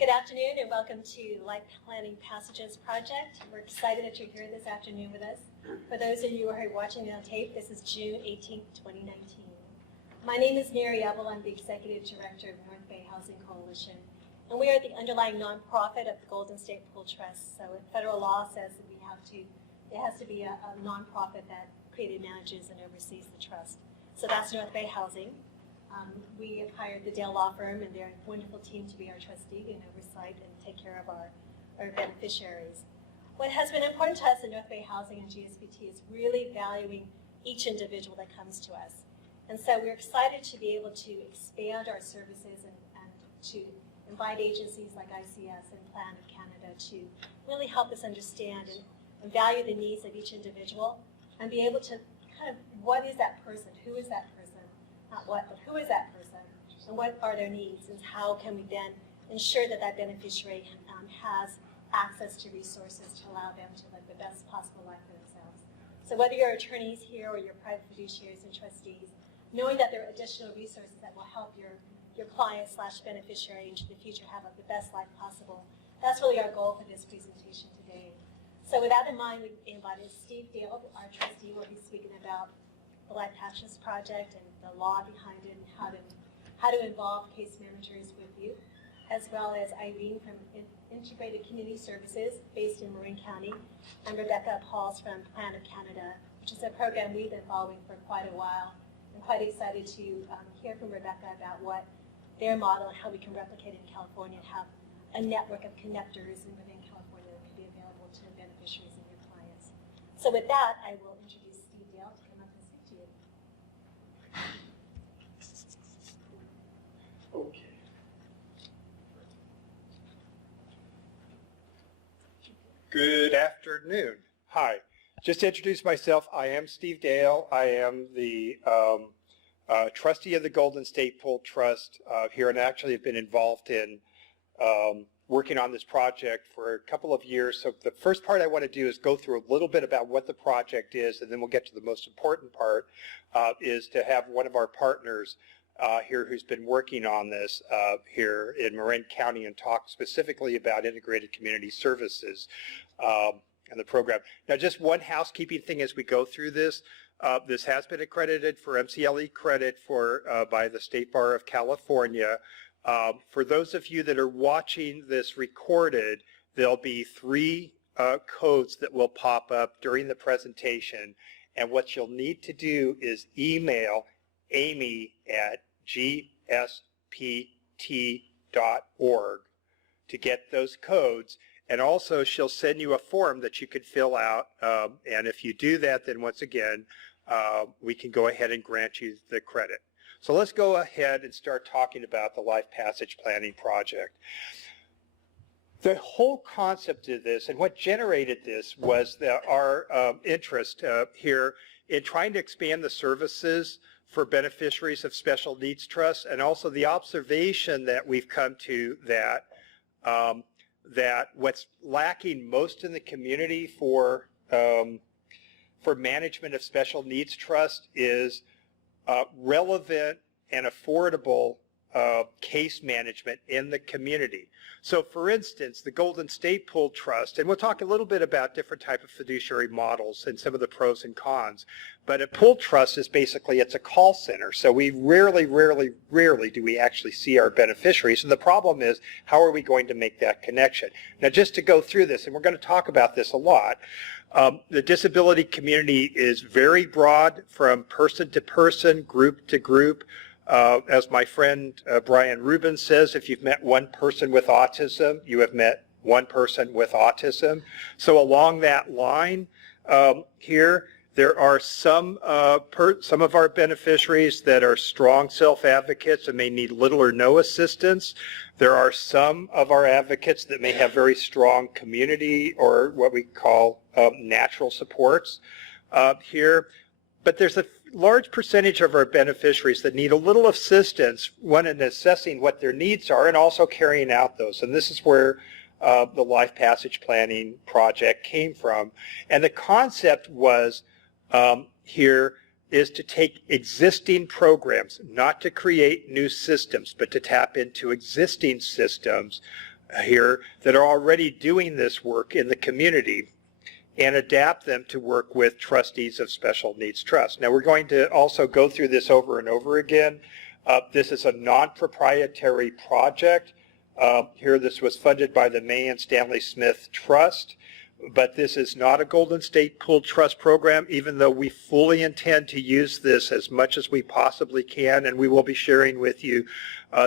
Good afternoon and welcome to Life Planning Passages Project. We're excited that you're here this afternoon with us. For those of you who are watching on tape, this is June 18th, 2019. My name is Mary Ebel. I'm the Executive Director of North Bay Housing Coalition. And we are the underlying nonprofit of the Golden State Pool Trust. So federal law says that it has to be a nonprofit that created, manages, and oversees the trust. So that's North Bay Housing. We have hired the Dale Law Firm, and they're a wonderful team to be our trustee and oversight and take care of our beneficiaries. What has been important to us in North Bay Housing and GSBT is really valuing each individual that comes to us. And so we're excited to be able to expand our services and to invite agencies like ICS and Plan of Canada to really help us understand and value the needs of each individual and be able to kind of, what is that person? Who is that person? Not what, but who is that person? And what are their needs? And how can we then ensure that that beneficiary has access to resources to allow them to live the best possible life for themselves? So whether you're attorneys here or you're private fiduciaries and trustees, knowing that there are additional resources that will help your client/beneficiary into the future have the best life possible, that's really our goal for this presentation today. So with that in mind, we invited Steve Dale, our trustee, will be speaking about the Life Passages Project and the law behind it and how to involve case managers with you, as well as Irene from Integrated Community Services based in Marin County, and Rebecca Pauls from Plan of Canada, which is a program we've been following for quite a while. I'm quite excited to hear from Rebecca about what their model and how we can replicate it in California and have a network of connectors within California that can be available to beneficiaries and your clients. So with that, I will introduce Steve Dale to come up and speak to you. Okay. Good afternoon. Hi. Just to introduce myself, I am Steve Dale. I am the trustee of the Golden State Pool Trust here, and actually have been involved in working on this project for a couple of years. So the first part I want to do is go through a little bit about what the project is, and then we'll get to the most important part, is to have one of our partners here who's been working on this here in Marin County and talk specifically about integrated community services and the program. Now, just one housekeeping thing as we go through this. This has been accredited for MCLE credit by the State Bar of California. For those of you that are watching this recorded, there'll be 3 codes that will pop up during the presentation, and what you'll need to do is email Amy at gspt.org to get those codes, and also she'll send you a form that you could fill out, and if you do that, then once again we can go ahead and grant you the credit. So let's go ahead and start talking about the Life Passage Planning Project. The whole concept of this and what generated this was our interest here in trying to expand the services for beneficiaries of special needs trusts, and also the observation that we've come to that that what's lacking most in the community for management of special needs trust is relevant and affordable case management in the community. So for instance, the Golden State Pool Trust, and we'll talk a little bit about different type of fiduciary models and some of the pros and cons, but a pool trust is basically, it's a call center. So we rarely do we actually see our beneficiaries. And the problem is, how are we going to make that connection? Now, just to go through this, and we're going to talk about this a lot, the disability community is very broad, from person to person, group to group. As my friend Brian Rubin says, if you've met one person with autism, you have met one person with autism. So along that line here, there are some of our beneficiaries that are strong self-advocates and may need little or no assistance. There are some of our advocates that may have very strong community or what we call natural supports here. But there's a large percentage of our beneficiaries that need a little assistance, one in assessing what their needs are and also carrying out those. And this is where the Life Passage Planning Project came from. And the concept was here is to take existing programs, not to create new systems, but to tap into existing systems here that are already doing this work in the community and adapt them to work with trustees of special needs trusts. Now we're going to also go through this over and over again. This is a non-proprietary project. Here this was funded by the May and Stanley Smith Trust, but this is not a Golden State Pooled Trust program, even though we fully intend to use this as much as we possibly can, and we will be sharing with you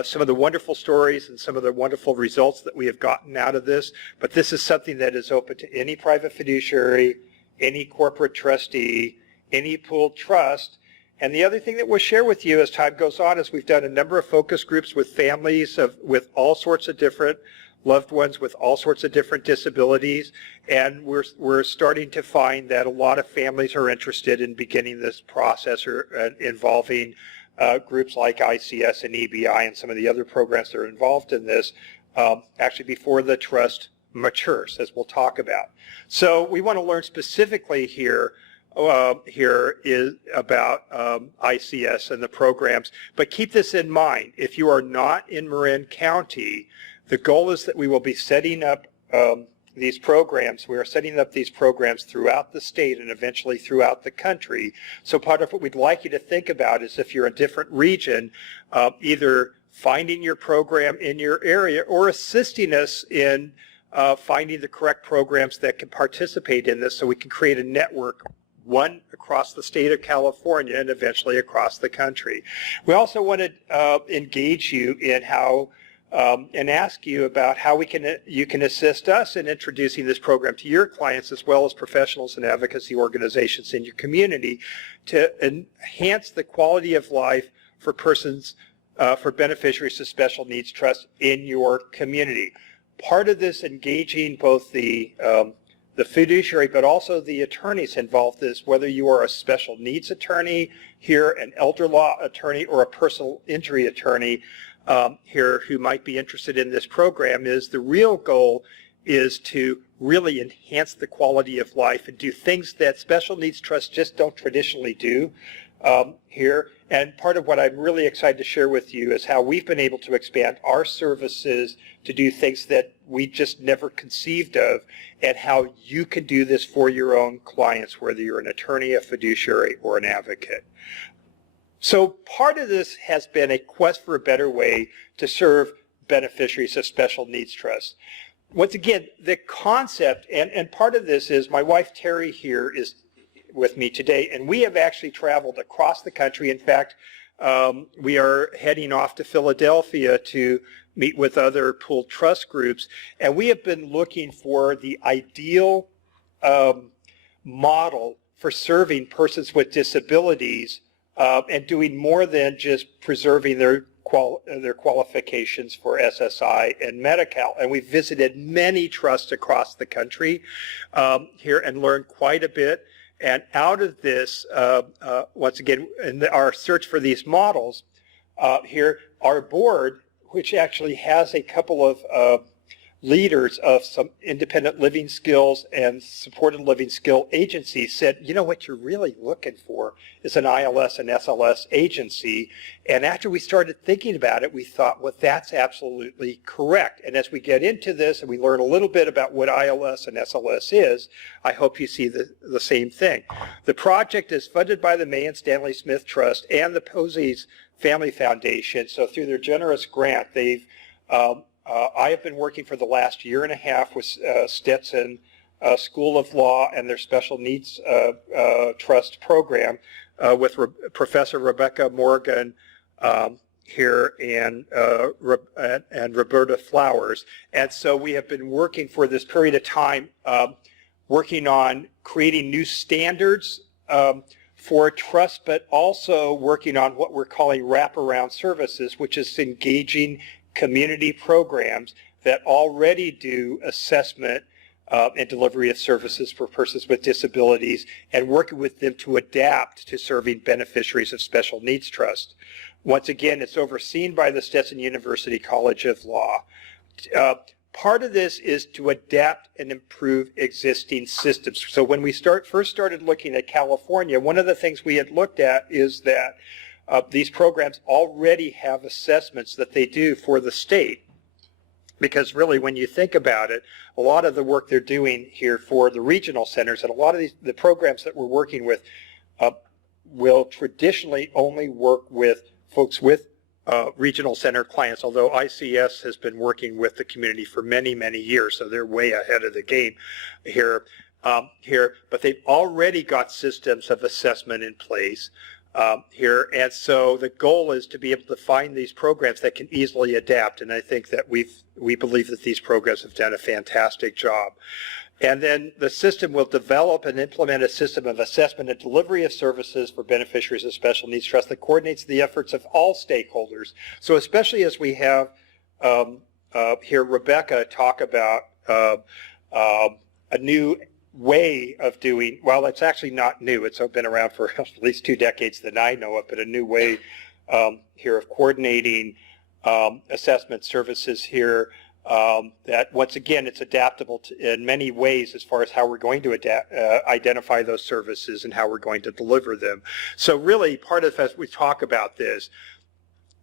some of the wonderful stories and some of the wonderful results that we have gotten out of this. But this is something that is open to any private fiduciary, any corporate trustee, any pooled trust. And the other thing that we'll share with you as time goes on is we've done a number of focus groups with families with all sorts of different loved ones with all sorts of different disabilities, and we're starting to find that a lot of families are interested in beginning this process involving groups like ICS and EBI and some of the other programs that are involved in this actually before the trust matures, as we'll talk about. So we want to learn specifically here is about ICS and the programs, but keep this in mind. If you are not in Marin County, the goal is that we will be setting up these programs. We are setting up these programs throughout the state and eventually throughout the country. So part of what we'd like you to think about is if you're in a different region, either finding your program in your area or assisting us in finding the correct programs that can participate in this so we can create a network, one across the state of California and eventually across the country. We also want to engage you in how and ask you about how you can assist us in introducing this program to your clients as well as professionals and advocacy organizations in your community to enhance the quality of life for persons, for beneficiaries of special needs trusts in your community. Part of this engaging both the fiduciary but also the attorneys involved is whether you are a special needs attorney here, an elder law attorney, or a personal injury attorney here who might be interested in this program. Is the real goal is to really enhance the quality of life and do things that special needs trusts just don't traditionally do here. And part of what I'm really excited to share with you is how we've been able to expand our services to do things that we just never conceived of, and how you can do this for your own clients, whether you're an attorney, a fiduciary, or an advocate. So part of this has been a quest for a better way to serve beneficiaries of special needs trusts. Once again, the concept, and part of this is my wife Terry here is with me today, and we have actually traveled across the country. In fact, we are heading off to Philadelphia to meet with other pooled trust groups, and we have been looking for the ideal model for serving persons with disabilities and doing more than just preserving their qualifications for SSI and Medi-Cal. And we've visited many trusts across the country here and learned quite a bit. And out of this, once again, in our search for these models, here, our board, which actually has a couple of leaders of some independent living skills and supported living skill agencies, said, you know, what you're really looking for is an ILS and SLS agency. And after we started thinking about it, we thought, well, that's absolutely correct. And as we get into this and we learn a little bit about what ILS and SLS is, I hope you see the same thing. The project is funded by the May and Stanley Smith Trust and the Posey's Family Foundation. So through their generous grant, they've I have been working for the last year and a half with Stetson School of Law and their Special Needs Trust program with Professor Rebecca Morgan here and Roberta Flowers. And so we have been working for this period of time working on creating new standards for trust, but also working on what we're calling wraparound services, which is engaging community programs that already do assessment and delivery of services for persons with disabilities and working with them to adapt to serving beneficiaries of special needs trust. Once again, it's overseen by the Stetson University College of Law. Part of this is to adapt and improve existing systems. So when we first started looking at California, one of the things we had looked at is that these programs already have assessments that they do for the state. Because really, when you think about it, a lot of the work they're doing here for the regional centers and a lot of the programs that we're working with will traditionally only work with folks with regional center clients, although ICS has been working with the community for many, many years, so they're way ahead of the game here. But they've already got systems of assessment in place here, and so the goal is to be able to find these programs that can easily adapt, and I think that we believe that these programs have done a fantastic job. And then the system will develop and implement a system of assessment and delivery of services for beneficiaries of special needs trust that coordinates the efforts of all stakeholders. So especially as we have here Rebecca talk about a new way of doing, well, it's actually not new. It's been around for at least 2 decades that I know of, but a new way here of coordinating assessment services here that, once again, it's adaptable in many ways as far as how we're going to identify those services and how we're going to deliver them. So really, part of, as we talk about this,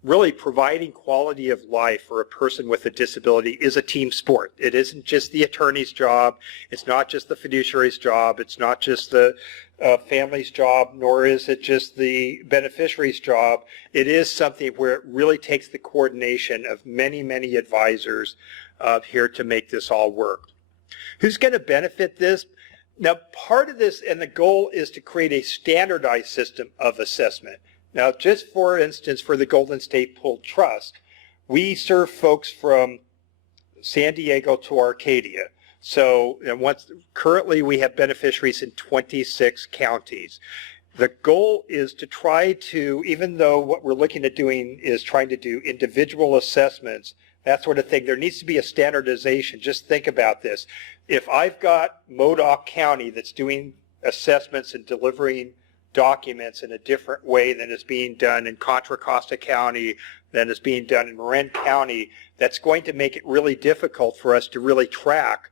really providing quality of life for a person with a disability is a team sport. It isn't just the attorney's job. It's not just the fiduciary's job. It's not just the family's job, nor is it just the beneficiary's job. It is something where it really takes the coordination of many, many advisors here to make this all work. Who's going to benefit this? Now, part of this, and the goal is to create a standardized system of assessment. Now, just for instance, for the Golden State Pool Trust, we serve folks from San Diego to Arcadia. So currently we have beneficiaries in 26 counties. The goal is to try to, even though what we're looking at doing is trying to do individual assessments, that sort of thing, there needs to be a standardization. Just think about this. If I've got Modoc County that's doing assessments and delivering documents in a different way than is being done in Contra Costa County, than is being done in Marin County, that's going to make it really difficult for us to really track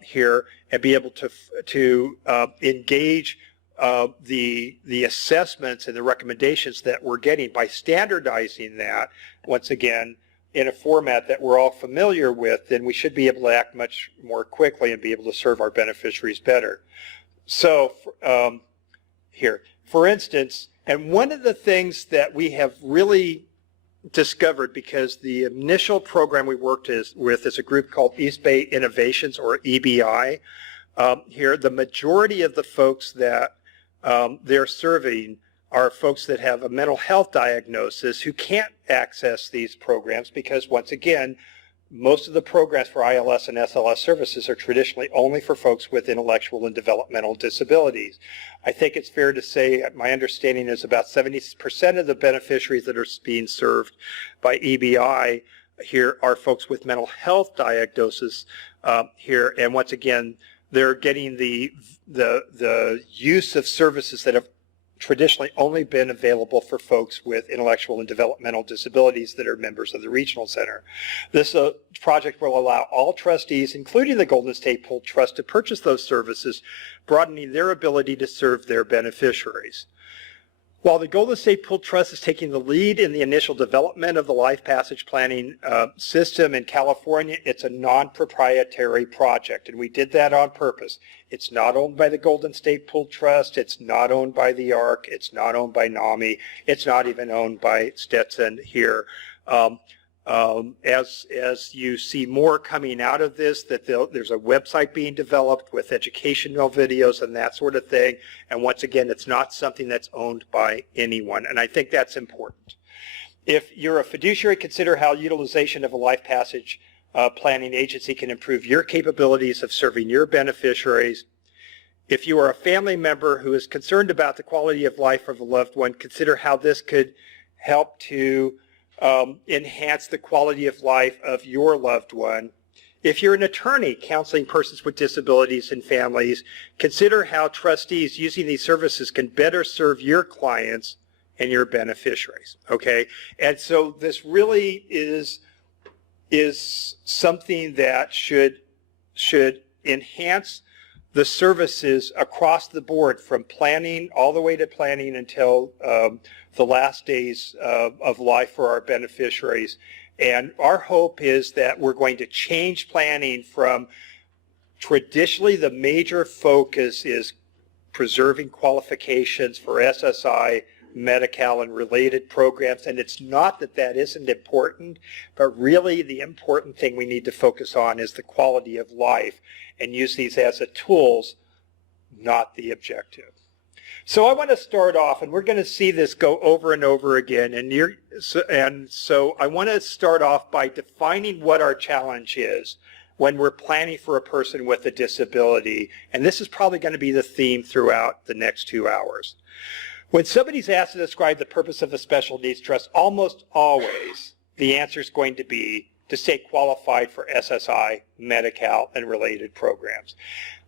here and be able to engage the assessments and the recommendations that we're getting by standardizing that, once again, in a format that we're all familiar with, then we should be able to act much more quickly and be able to serve our beneficiaries better. So here, for instance, and one of the things that we have really discovered, because the initial program we worked with is a group called East Bay Innovations, or EBI. Here, the majority of the folks that they're serving are folks that have a mental health diagnosis who can't access these programs because, once again, most of the programs for ILS and SLS services are traditionally only for folks with intellectual and developmental disabilities. I think it's fair to say, my understanding is about 70% of the beneficiaries that are being served by EBI here are folks with mental health diagnosis here. And once again, they're getting the use of services that have traditionally only been available for folks with intellectual and developmental disabilities that are members of the regional center. This project will allow all trustees, including the Golden State Pool Trust, to purchase those services, broadening their ability to serve their beneficiaries. While the Golden State Pool Trust is taking the lead in the initial development of the life passage planning system in California, it's a non-proprietary project, and we did that on purpose. It's not owned by the Golden State Pool Trust, it's not owned by the ARC, it's not owned by NAMI, it's not even owned by Stetson here. As you see more coming out of this, that there's a website being developed with educational videos and that sort of thing. And once again, it's not something that's owned by anyone. And I think that's important. If you're a fiduciary, consider how utilization of a life passage planning agency can improve your capabilities of serving your beneficiaries. If you are a family member who is concerned about the quality of life of a loved one, consider how this could help to enhance the quality of life of your loved one. If you're an attorney counseling persons with disabilities and families, consider how trustees using these services can better serve your clients and your beneficiaries, okay? And so this really is something that should enhance the services across the board, from planning all the way to planning until the last days of life for our beneficiaries. And our hope is that we're going to change planning from traditionally the major focus is preserving qualifications for SSI, Medi-Cal, and related programs. And it's not that that isn't important, but really the important thing we need to focus on is the quality of life and use these as a tools, not the objective. So I want to start off, and we're going to see this go over and over again. And so I want to start off by defining what our challenge is when we're planning for a person with a disability. And this is probably going to be the theme throughout the next 2 hours. When somebody's asked to describe the purpose of a special needs trust, almost always the answer is going to be to stay qualified for SSI, Medi-Cal, and related programs.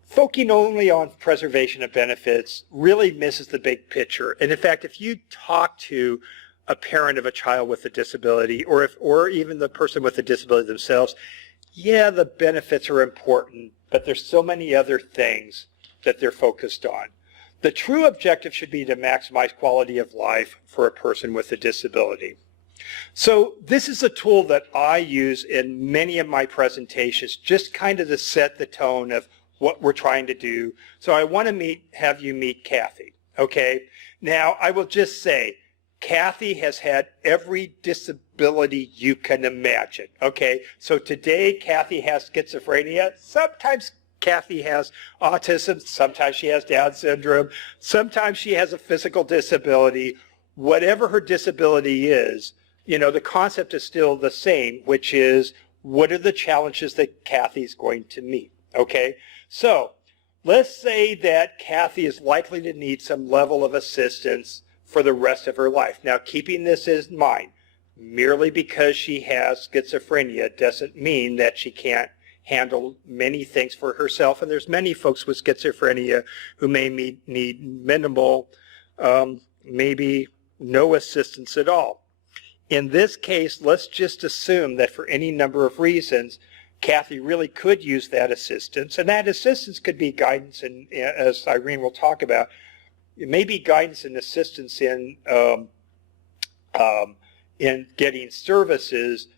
Focusing only on preservation of benefits really misses the big picture. And in fact, if you talk to a parent of a child with a disability, or even the person with a disability themselves, yeah, the benefits are important, but there's so many other things that they're focused on. The true objective should be to maximize quality of life for a person with a disability. So this is a tool that I use in many of my presentations, just kind of to set the tone of what we're trying to do. So I want to have you meet Kathy, okay? Now, I will just say, Kathy has had every disability you can imagine, okay? So today, Kathy has schizophrenia. Sometimes Kathy has autism. Sometimes she has Down syndrome. Sometimes she has a physical disability. Whatever her disability is, you know, the concept is still the same, which is, what are the challenges that Kathy's going to meet, okay? So let's say that Kathy is likely to need some level of assistance for the rest of her life. Now, keeping this in mind, merely because she has schizophrenia doesn't mean that she can't handle many things for herself. And there's many folks with schizophrenia who may need minimal, maybe no assistance at all. In this case, let's just assume that for any number of reasons, Kathy really could use that assistance, and that assistance could be guidance, and as Irene will talk about, it may be guidance and assistance in getting services.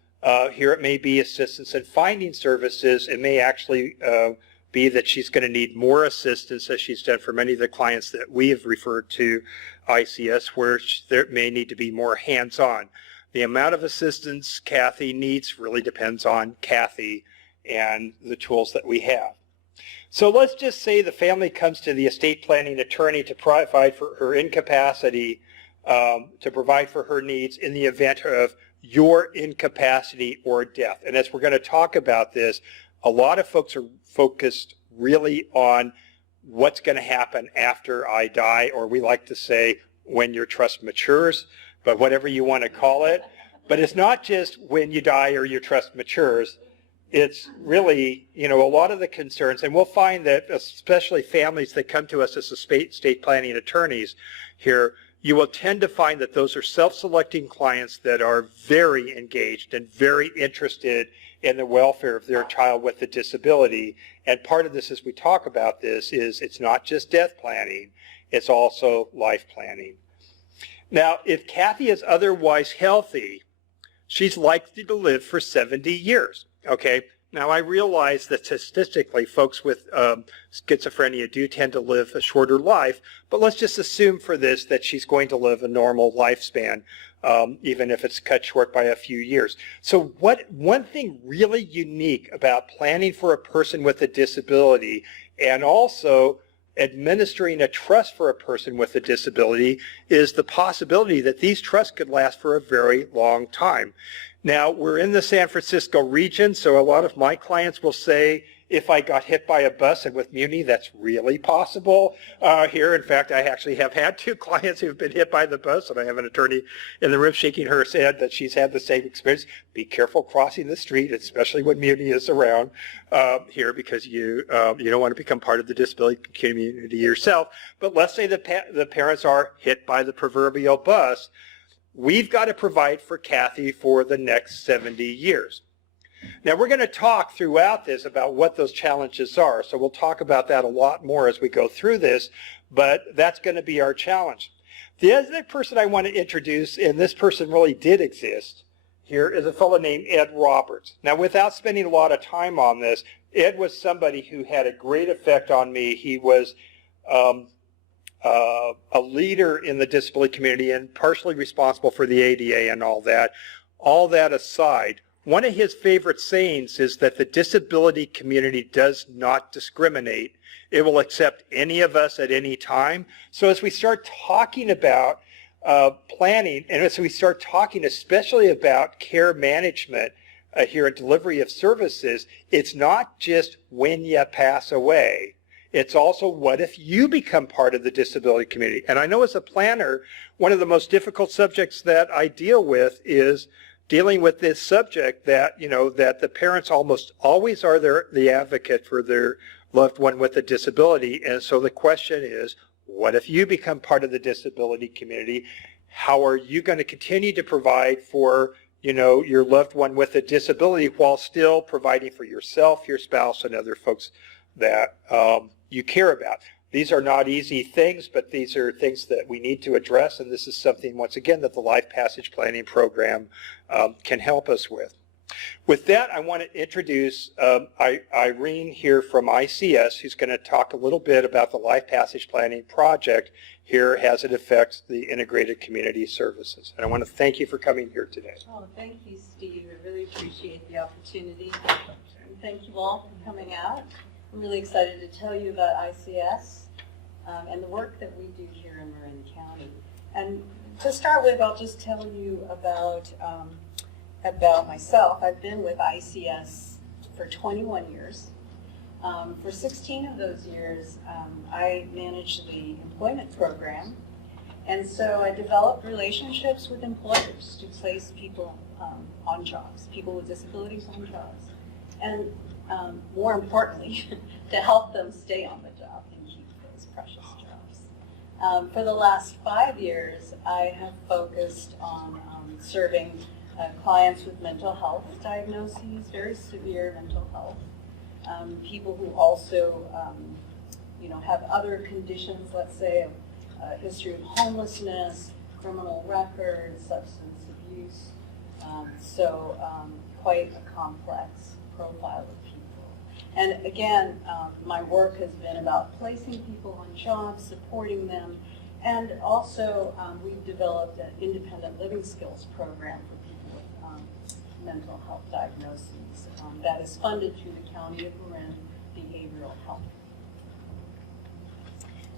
Here it may be assistance in finding services. It may actually be that she's going to need more assistance, as she's done for many of the clients that we have referred to ICS, where there may need to be more hands-on. The amount of assistance Kathy needs really depends on Kathy and the tools that we have. So let's just say the family comes to the estate planning attorney to provide for her incapacity, to provide for her needs in the event of your incapacity or death. And as we're going to talk about this, a lot of folks are focused really on what's going to happen after I die, or we like to say when your trust matures, but whatever you want to call it. But it's not just when you die or your trust matures. It's really, you know, a lot of the concerns, and we'll find that especially families that come to us as estate planning attorneys here, you will tend to find that those are self-selecting clients that are very engaged and very interested in the welfare of their child with a disability. And part of this, as we talk about this, is it's not just death planning, it's also life planning. Now, if Kathy is otherwise healthy, she's likely to live for 70 years, okay? Now, I realize that statistically, folks with schizophrenia do tend to live a shorter life, but let's just assume for this that she's going to live a normal lifespan, even if it's cut short by a few years. So one thing really unique about planning for a person with a disability and also administering a trust for a person with a disability is the possibility that these trusts could last for a very long time. Now, we're in the San Francisco region, so a lot of my clients will say, if I got hit by a bus, and with Muni, that's really possible here. In fact, I actually have had 2 clients who have been hit by the bus, and I have an attorney in the room shaking her head that she's had the same experience. Be careful crossing the street, especially when Muni is around here, because you don't want to become part of the disability community yourself. But let's say the parents are hit by the proverbial bus. We've got to provide for Kathy for the next 70 years. Now, we're going to talk throughout this about what those challenges are, so we'll talk about that a lot more as we go through this, but that's going to be our challenge. The other person I want to introduce, and this person really did exist, here is a fellow named Ed Roberts. Now, without spending a lot of time on this, Ed was somebody who had a great effect on me. He was a leader in the disability community and partially responsible for the ADA and all that. All that aside, one of his favorite sayings is that the disability community does not discriminate. It will accept any of us at any time. So as we start talking about planning, and as we start talking especially about care management here and delivery of services, it's not just when you pass away. It's also what if you become part of the disability community. And I know as a planner, one of the most difficult subjects that I deal with is dealing with this subject that, that the parents almost always are the advocate for their loved one with a disability. And so the question is, what if you become part of the disability community? How are you going to continue to provide for, your loved one with a disability while still providing for yourself, your spouse, and other folks that you care about? These are not easy things, but these are things that we need to address, and this is something, once again, that the Life Passage Planning Program can help us with. With that, I want to introduce Irene here from ICS, who's going to talk a little bit about the Life Passage Planning Project here as it affects the integrated community services. And I want to thank you for coming here today. Oh, thank you, Steve. I really appreciate the opportunity. And thank you all for coming out. I'm really excited to tell you about ICS and the work that we do here in Marin County. And to start with, I'll just tell you about myself. I've been with ICS for 21 years. For 16 of those years, I managed the employment program. And so I developed relationships with employers to place people on jobs, people with disabilities on jobs. And more importantly, to help them stay on the job and keep those precious jobs. For the last 5 years, I have focused on serving clients with mental health diagnoses, very severe mental health, people who also have other conditions, let's say a history of homelessness, criminal records, substance abuse, quite a complex profile of people. And again, my work has been about placing people on jobs, supporting them, and also we've developed an independent living skills program for people with mental health diagnoses that is funded through the County of Marin Behavioral Health.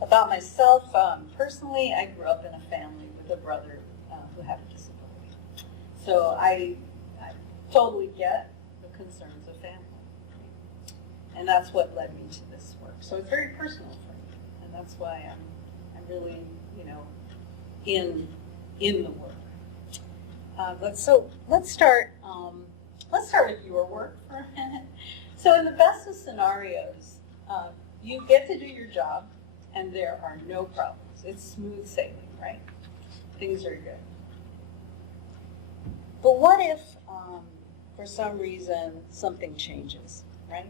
About myself, personally, I grew up in a family with a brother who had a disability. So I totally get the concerns of family. And that's what led me to this work. So it's very personal for me, and that's why I'm really, in the work. Let's start with your work for a minute. So in the best of scenarios, you get to do your job, and there are no problems. It's smooth sailing, right? Things are good. But what if, for some reason, something changes, right?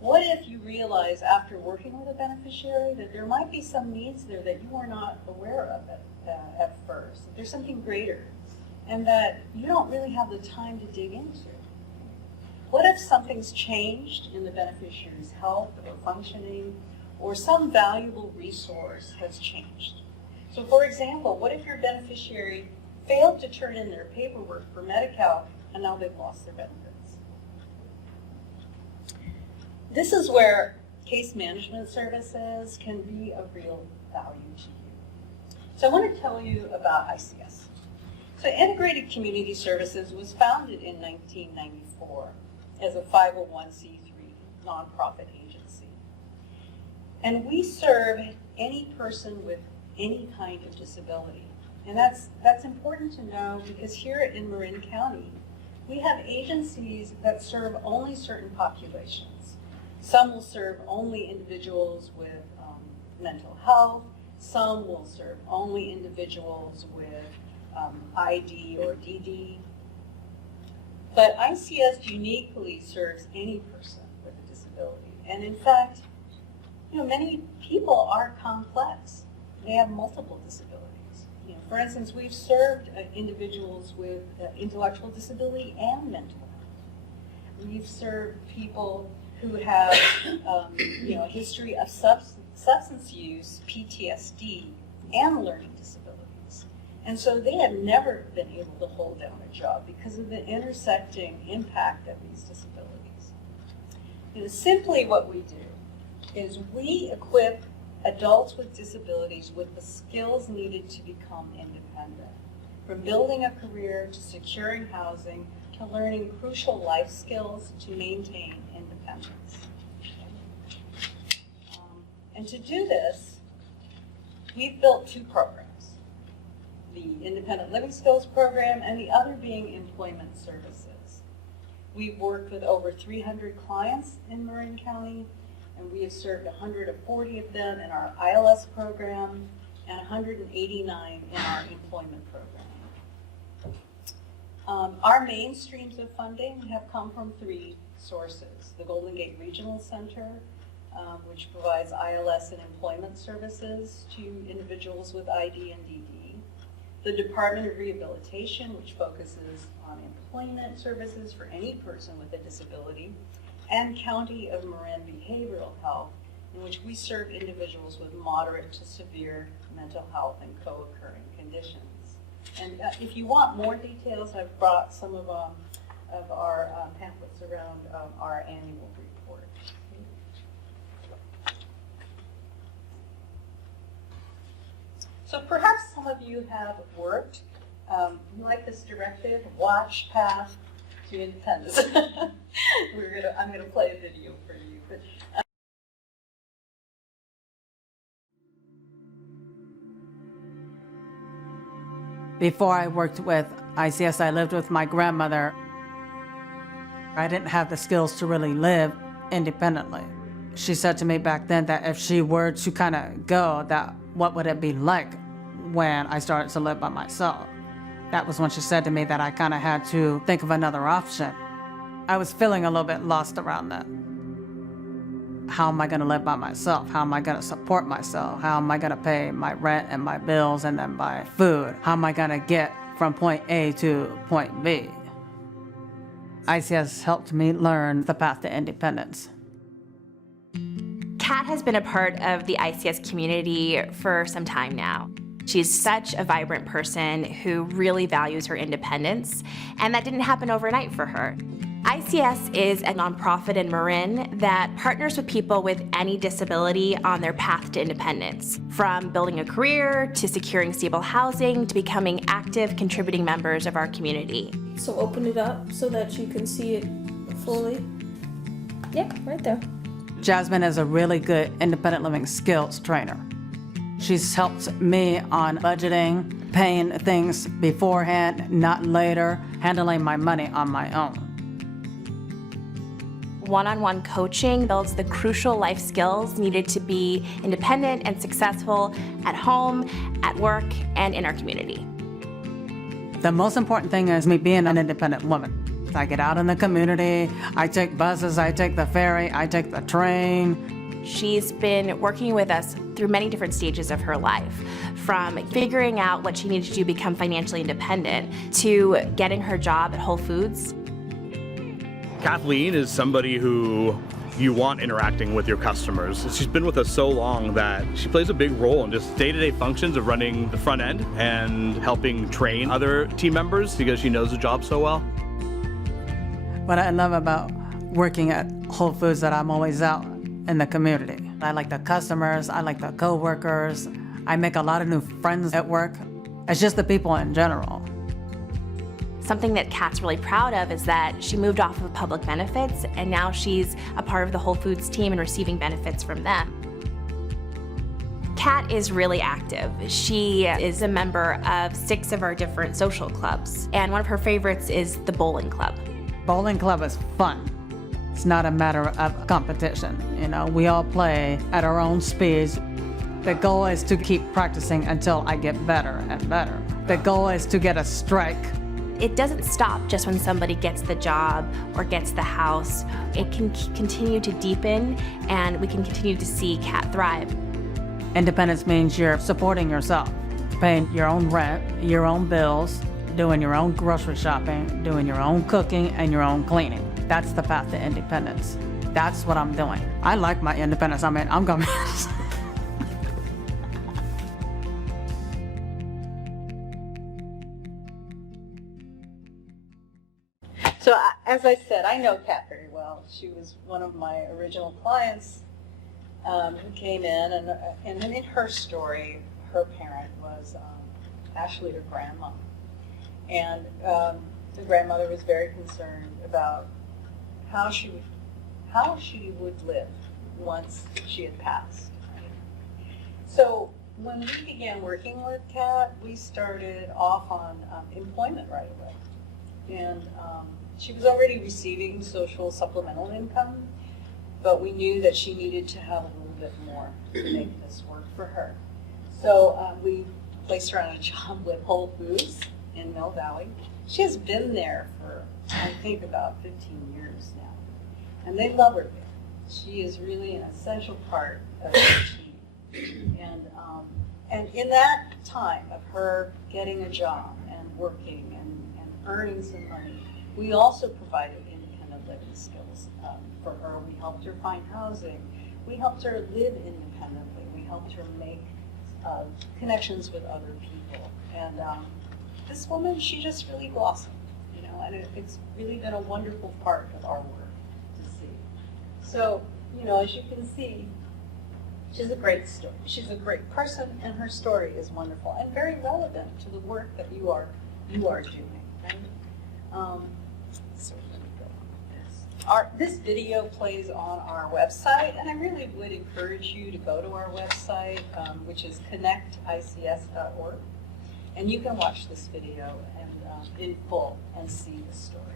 What if you realize after working with a beneficiary that there might be some needs there that you were not aware of at first, that there's something greater, and that you don't really have the time to dig into? What if something's changed in the beneficiary's health or functioning, or some valuable resource has changed? So for example, what if your beneficiary failed to turn in their paperwork for Medi-Cal and now they've lost their benefits? This is where case management services can be of real value to you. So I want to tell you about ICS. So Integrated Community Services was founded in 1994 as a 501c3 nonprofit agency. And we serve any person with any kind of disability. And that's important to know because here in Marin County, we have agencies that serve only certain populations. Some will serve only individuals with mental health. Some will serve only individuals with ID or DD. But ICS uniquely serves any person with a disability. And in fact, many people are complex. They have multiple disabilities. For instance, we've served individuals with intellectual disability and mental health. We've served people who have, a history of substance use, PTSD, and learning disabilities. And so they have never been able to hold down a job because of the intersecting impact of these disabilities. Simply what we do is we equip adults with disabilities with the skills needed to become independent, from building a career to securing housing to learning crucial life skills to maintain independence. And to do this, we've built two programs, the Independent Living Skills Program and the other being Employment Services. We've worked with over 300 clients in Marin County, and we have served 140 of them in our ILS program and 189 in our employment program. Our main streams of funding have come from three sources: the Golden Gate Regional Center, which provides ILS and employment services to individuals with ID and DD, the Department of Rehabilitation, which focuses on employment services for any person with a disability, and County of Marin Behavioral Health, in which we serve individuals with moderate to severe mental health and co-occurring conditions. And if you want more details, I've brought some of our pamphlets around our annual report. So perhaps some of you have worked, like this directive, watch path to independence. I'm going to play a video for you. But, Before I worked with ICS, I lived with my grandmother. I didn't have the skills to really live independently. She said to me back then that if she were to kind of go, that what would it be like when I started to live by myself? That was when she said to me that I kind of had to think of another option. I was feeling a little bit lost around that. How am I going to live by myself? How am I going to support myself? How am I going to pay my rent and my bills and then buy food? How am I going to get from point A to point B? ICS helped me learn the path to independence. Kat has been a part of the ICS community for some time now. She's such a vibrant person who really values her independence, and that didn't happen overnight for her. ICS is a nonprofit in Marin that partners with people with any disability on their path to independence, from building a career to securing stable housing to becoming active, contributing members of our community. So open it up so that you can see it fully. Yeah, right there. Jasmine is a really good independent living skills trainer. She's helped me on budgeting, paying things beforehand, not later, handling my money on my own. One-on-one coaching builds the crucial life skills needed to be independent and successful at home, at work, and in our community. The most important thing is me being an independent woman. I get out in the community, I take buses, I take the ferry, I take the train. She's been working with us through many different stages of her life, from figuring out what she needed to do to become financially independent to getting her job at Whole Foods. Kathleen is somebody who you want interacting with your customers. She's been with us so long that she plays a big role in just day-to-day functions of running the front end and helping train other team members because she knows the job so well. What I love about working at Whole Foods that I'm always out in the community. I like the customers, I like the co-workers. I make a lot of new friends at work. It's just the people in general. Something that Kat's really proud of is that she moved off of public benefits and now she's a part of the Whole Foods team and receiving benefits from them. Kat is really active. She is a member of 6 of our different social clubs, and one of her favorites is the bowling club. Bowling club is fun. It's not a matter of competition. You know, we all play at our own speeds. The goal is to keep practicing until I get better and better. The goal is to get a strike. It doesn't stop just when somebody gets the job or gets the house. It can continue to deepen, and we can continue to see Kat thrive. Independence means you're supporting yourself. paying your own rent, your own bills, doing your own grocery shopping, doing your own cooking, and your own cleaning. That's the path to independence. That's what I'm doing. I like my independence. I mean, I'm gonna So as I said, I know Kat very well. She was one of my original clients who came in, and in her story, her parent was actually her grandma. And the grandmother was very concerned about how she would live once she had passed. So when we began working with Kat, we started off on employment right away. And she was already receiving social supplemental income, but we knew that she needed to have a little bit more to make this work for her. So we placed her on a job with Whole Foods in Mill Valley. She has been there for, I think, about 15 years now. And they love her there. She is really an essential part of their team. And in that time of her getting a job and working and earning some money, we also provided independent living skills for her. We helped her find housing. We helped her live independently. We helped her make connections with other people. And this woman, she just really blossomed, you know, and it's really been a wonderful part of our work to see. So, you know, as you can see, she's a great story. She's a great person, and her story is wonderful and very relevant to the work that you are doing, right? So let me go on this. This video plays on our website, and I really would encourage you to go to our website, which is connectics.org, and you can watch this video and in full and see the story.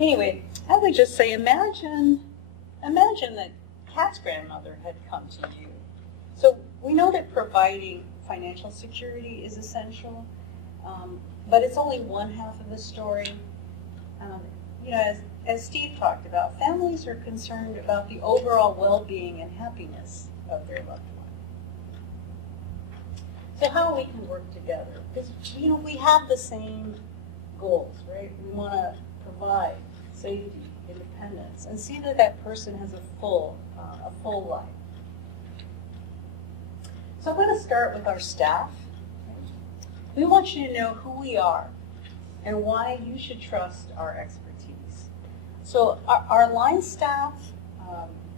Anyway, I would just say, imagine that Kat's grandmother had come to you. So we know that providing financial security is essential, but it's only one half of the story. You know, as Steve talked about, families are concerned about the overall well-being and happiness of their loved one. So how we can work together? Because, you know, we have the same goals, right? We want to provide safety, independence, and see that that person has a full life. So I'm going to start with our staff. We want you to know who we are and why you should trust our expertise. So our line staff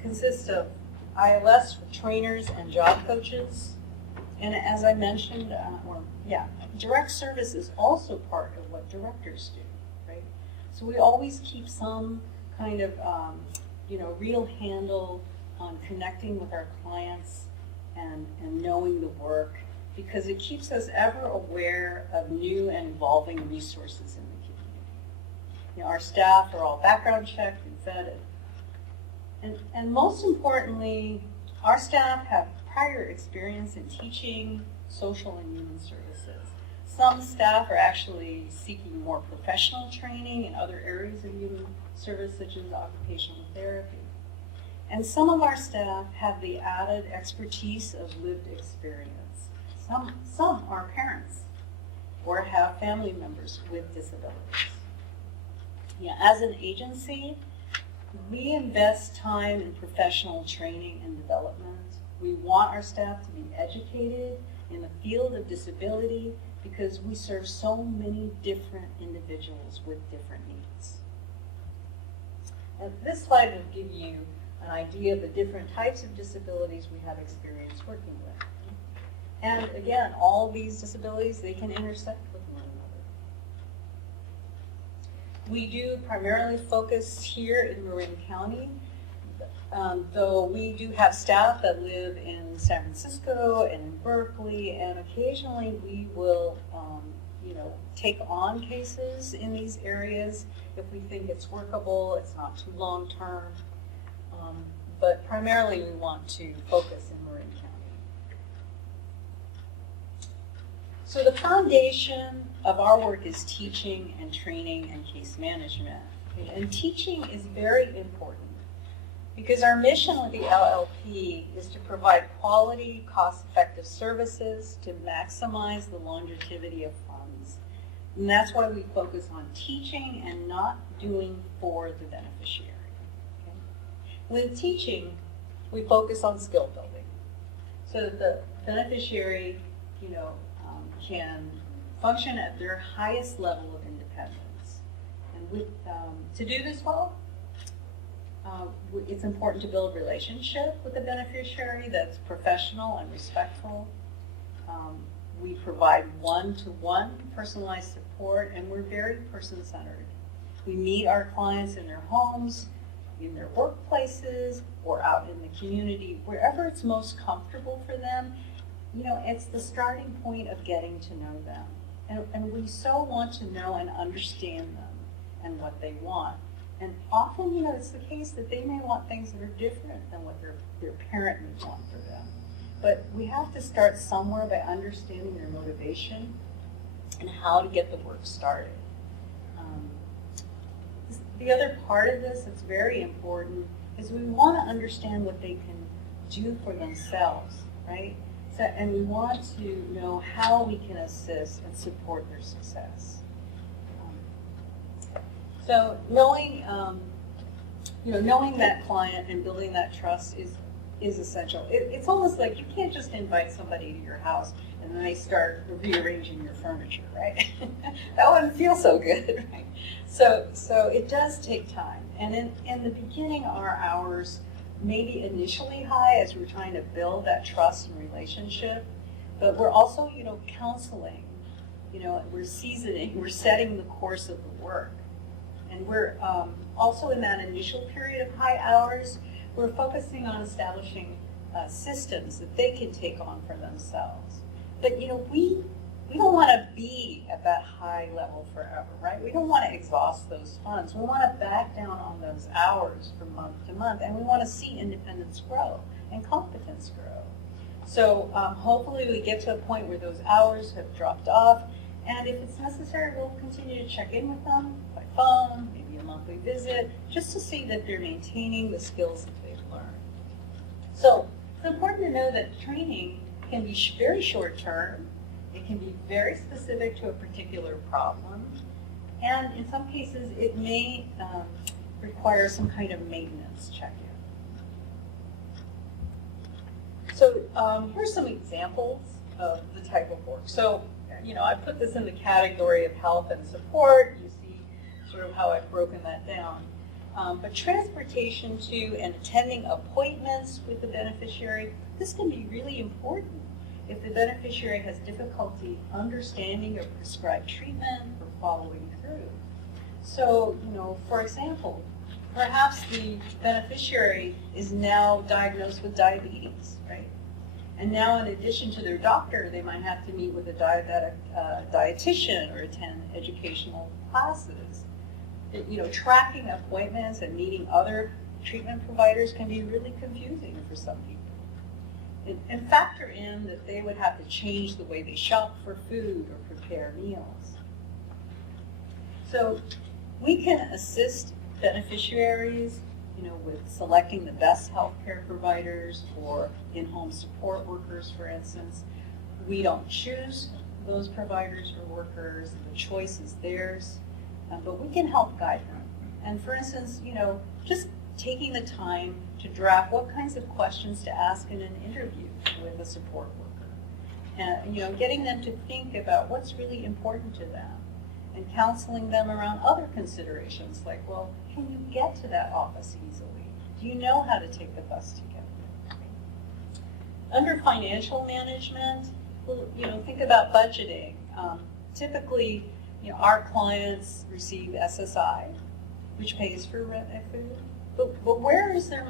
consists of ILS trainers and job coaches. And as I mentioned, direct service is also part of what directors do, right? So we always keep some kind of, real handle on connecting with our clients and knowing the work, because it keeps us ever aware of new and evolving resources in the community. You know, our staff are all background checked and vetted. And most importantly, our staff have prior experience in teaching social and human services. Some staff are actually seeking more professional training in other areas of human service, such as occupational therapy. And some of our staff have the added expertise of lived experience. Some are parents or have family members with disabilities. Yeah, as an agency, we invest time in professional training and development. We want our staff to be educated in the field of disability because we serve so many different individuals with different needs. And this slide will give you an idea of the different types of disabilities we have experience working with. And again, all these disabilities, they can intersect with one another. We do primarily focus here in Marin County, though we do have staff that live in San Francisco and in Berkeley, and occasionally we will take on cases in these areas if we think it's workable, it's not too long term. But primarily we want to focus in Marin County. So the foundation of our work is teaching and training and case management. And teaching is very important. Because our mission with the LLP is to provide quality, cost-effective services to maximize the longevity of funds. And that's why we focus on teaching and not doing for the beneficiary. Okay? With teaching, we focus on skill building. So that the beneficiary, can function at their highest level of independence. And with, to do this well, it's important to build relationship with the beneficiary that's professional and respectful. We provide one-to-one personalized support, and we're very person-centered. We meet our clients in their homes, in their workplaces, or out in the community, wherever it's most comfortable for them. It's the starting point of getting to know them. And we so want to know and understand them and what they want. And often, it's the case that they may want things that are different than what their parent may want for them. But we have to start somewhere by understanding their motivation and how to get the work started. The other part of this that's very important is we want to understand what they can do for themselves, right? And we want to know how we can assist and support their success. So knowing that client and building that trust is essential. It's almost like you can't just invite somebody to your house and then they start rearranging your furniture, right? That wouldn't feel so good, right? So it does take time. And in the beginning, our hours may be initially high as we're trying to build that trust and relationship, but we're also, counseling, we're seasoning, we're setting the course of the work. And we're also in that initial period of high hours, we're focusing on establishing systems that they can take on for themselves. But, we don't want to be at that high level forever, right? We don't want to exhaust those funds. We want to back down on those hours from month to month, and we want to see independence grow and competence grow. So hopefully we get to a point where those hours have dropped off, and if it's necessary, we'll continue to check in with them by phone, maybe a monthly visit, just to see that they're maintaining the skills that they've learned. So it's important to know that training can be very short term. It can be very specific to a particular problem, and in some cases it may require some kind of maintenance check-in. So here's some examples of the type of work. So, I put this in the category of health and support. You see sort of how I've broken that down. But transportation to and attending appointments with the beneficiary, this can be really important if the beneficiary has difficulty understanding or prescribed treatment or following through. So, for example, perhaps the beneficiary is now diagnosed with diabetes, right? And now in addition to their doctor, they might have to meet with a dietitian or attend educational classes. Tracking appointments and meeting other treatment providers can be really confusing for some people. And factor in that they would have to change the way they shop for food or prepare meals. So we can assist beneficiaries, with selecting the best healthcare providers or in-home support workers, for instance. We don't choose those providers or workers. The choice is theirs, but we can help guide them. And for instance, just taking the time to draft what kinds of questions to ask in an interview with a support worker. And, getting them to think about what's really important to them and counseling them around other considerations like, well, can you get to that office easily? Do you know how to take the bus to get there? Under financial management, well, think about budgeting. Typically, our clients receive SSI, which pays for rent and food. But where is their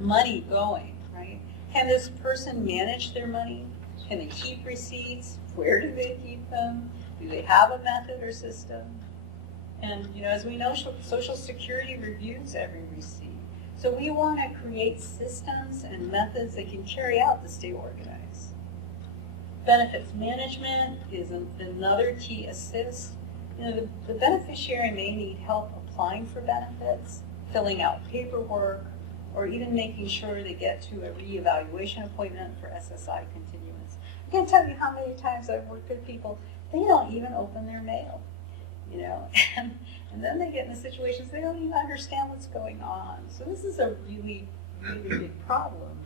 money going, right? Can this person manage their money? Can they keep receipts? Where do they keep them? Do they have a method or system? And as we know, Social Security reviews every receipt. So we want to create systems and methods that can carry out to stay organized. Benefits management is another key assist. The beneficiary may need help applying for benefits, filling out paperwork, or even making sure they get to a reevaluation appointment for SSI continuance. I can't tell you how many times I've worked with people, they don't even open their mail, you know, and then they get in situations they don't even understand what's going on. So this is a really, really big problem.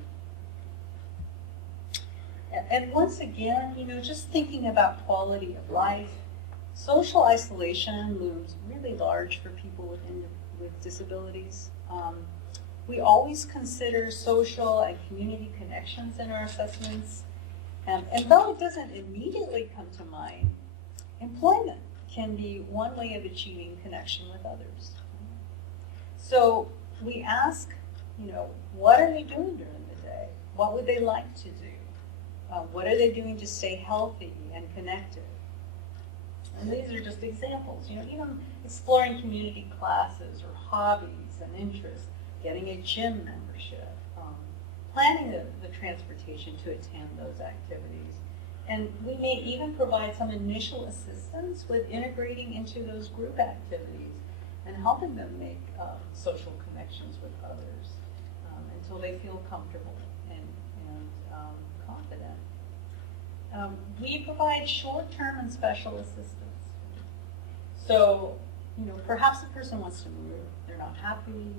And once again, you know, just thinking about quality of life, social isolation looms really large for people with disabilities. We always consider social and community connections in our assessments. And though it doesn't immediately come to mind, employment can be one way of achieving connection with others. So we ask, you know, what are they doing during the day? What would they like to do? What are they doing to stay healthy and connected? And these are just examples, you know, even exploring community classes or hobbies and interests, getting a gym membership, planning the transportation to attend those activities. And we may even provide some initial assistance with integrating into those group activities and helping them make social connections with others until they feel comfortable and confident. We provide short-term and special assistance. So, you know, perhaps the person wants to move, they're not happy,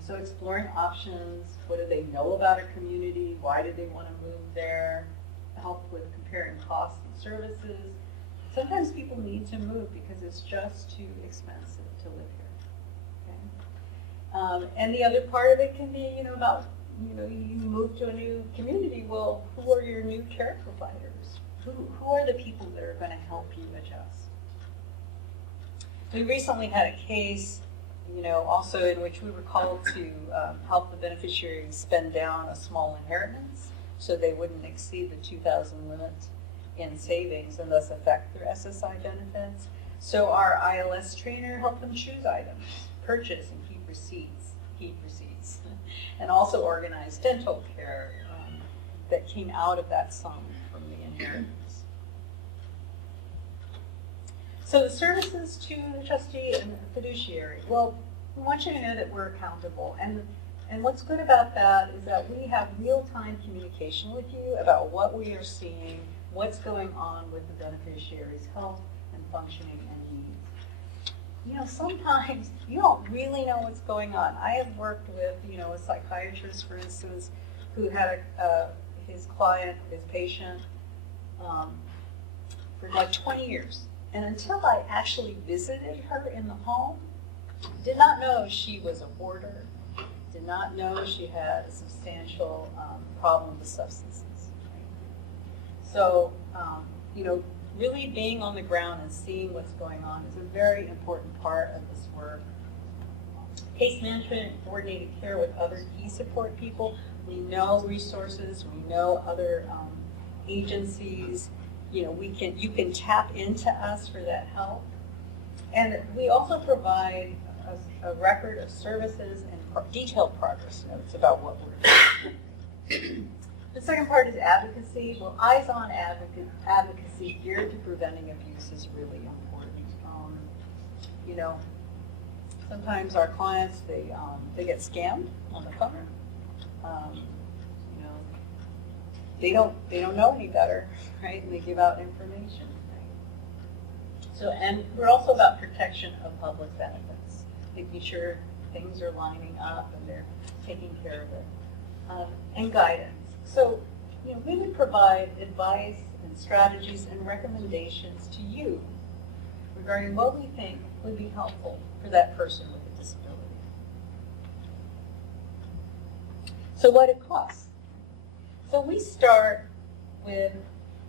so exploring options, what do they know about a community, why do they want to move there, help with comparing costs and services. Sometimes people need to move because it's just too expensive to live here. Okay? And the other part of it can be, you know, about, you know, you move to a new community, well, who are your new care providers? Who are the people that are going to help you adjust? We recently had a case, you know, also in which we were called to help the beneficiaries spend down a small inheritance so they wouldn't exceed the $2,000 limit in savings and thus affect their SSI benefits. So our ILS trainer helped them choose items, purchase and keep receipts, and also organize dental care that came out of that sum from the inheritance. So the services to the trustee and the fiduciary. Well, we want you to know that we're accountable. And what's good about that is that we have real-time communication with you about what we are seeing, what's going on with the beneficiary's health and functioning and needs. You know, sometimes you don't really know what's going on. I have worked with, you know, a psychiatrist, for instance, who had his client, his patient, for like 20 years. And until I actually visited her in the home, did not know she was a hoarder, did not know she had a substantial problem with substances. Right? So, you know, really being on the ground and seeing what's going on is a very important part of this work. Case management and coordinated care with other key support people. We know resources, we know other agencies. You know, you can tap into us for that help. And we also provide a record of services and detailed progress notes about what we're doing. The second part is advocacy. Well, eyes-on advocacy geared to preventing abuse is really important. You know, sometimes our clients, they get scammed on the phone. You know, they don't know any better, right? And they give out information. Right? So, and we're also about protection of public benefits, making sure things are lining up and they're taking care of it, and guidance. So, you know, we would provide advice and strategies and recommendations to you regarding what we think would be helpful for that person with a disability. So what it costs. So we start with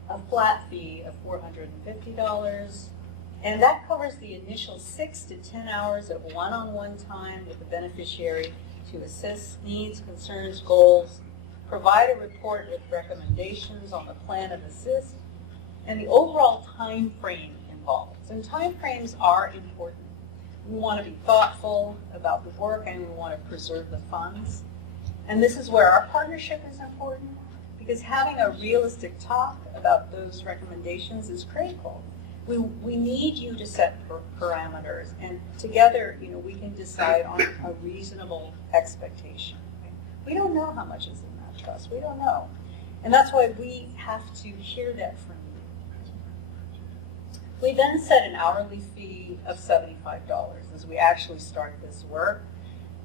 a flat fee of $450, and that covers the initial 6 to 10 hours of one-on-one time with the beneficiary to assess needs, concerns, goals, provide a report with recommendations on the plan of assist, and the overall time frame involved. And time frames are important. We want to be thoughtful about the work and we want to preserve the funds. And this is where our partnership is important, because having a realistic talk about those recommendations is critical. we need you to set parameters, and together, we can decide on a reasonable expectation. Right? We don't know how much is in that trust. We don't know. And that's why we have to hear that from you. We then set an hourly fee of $75 as we actually start this work.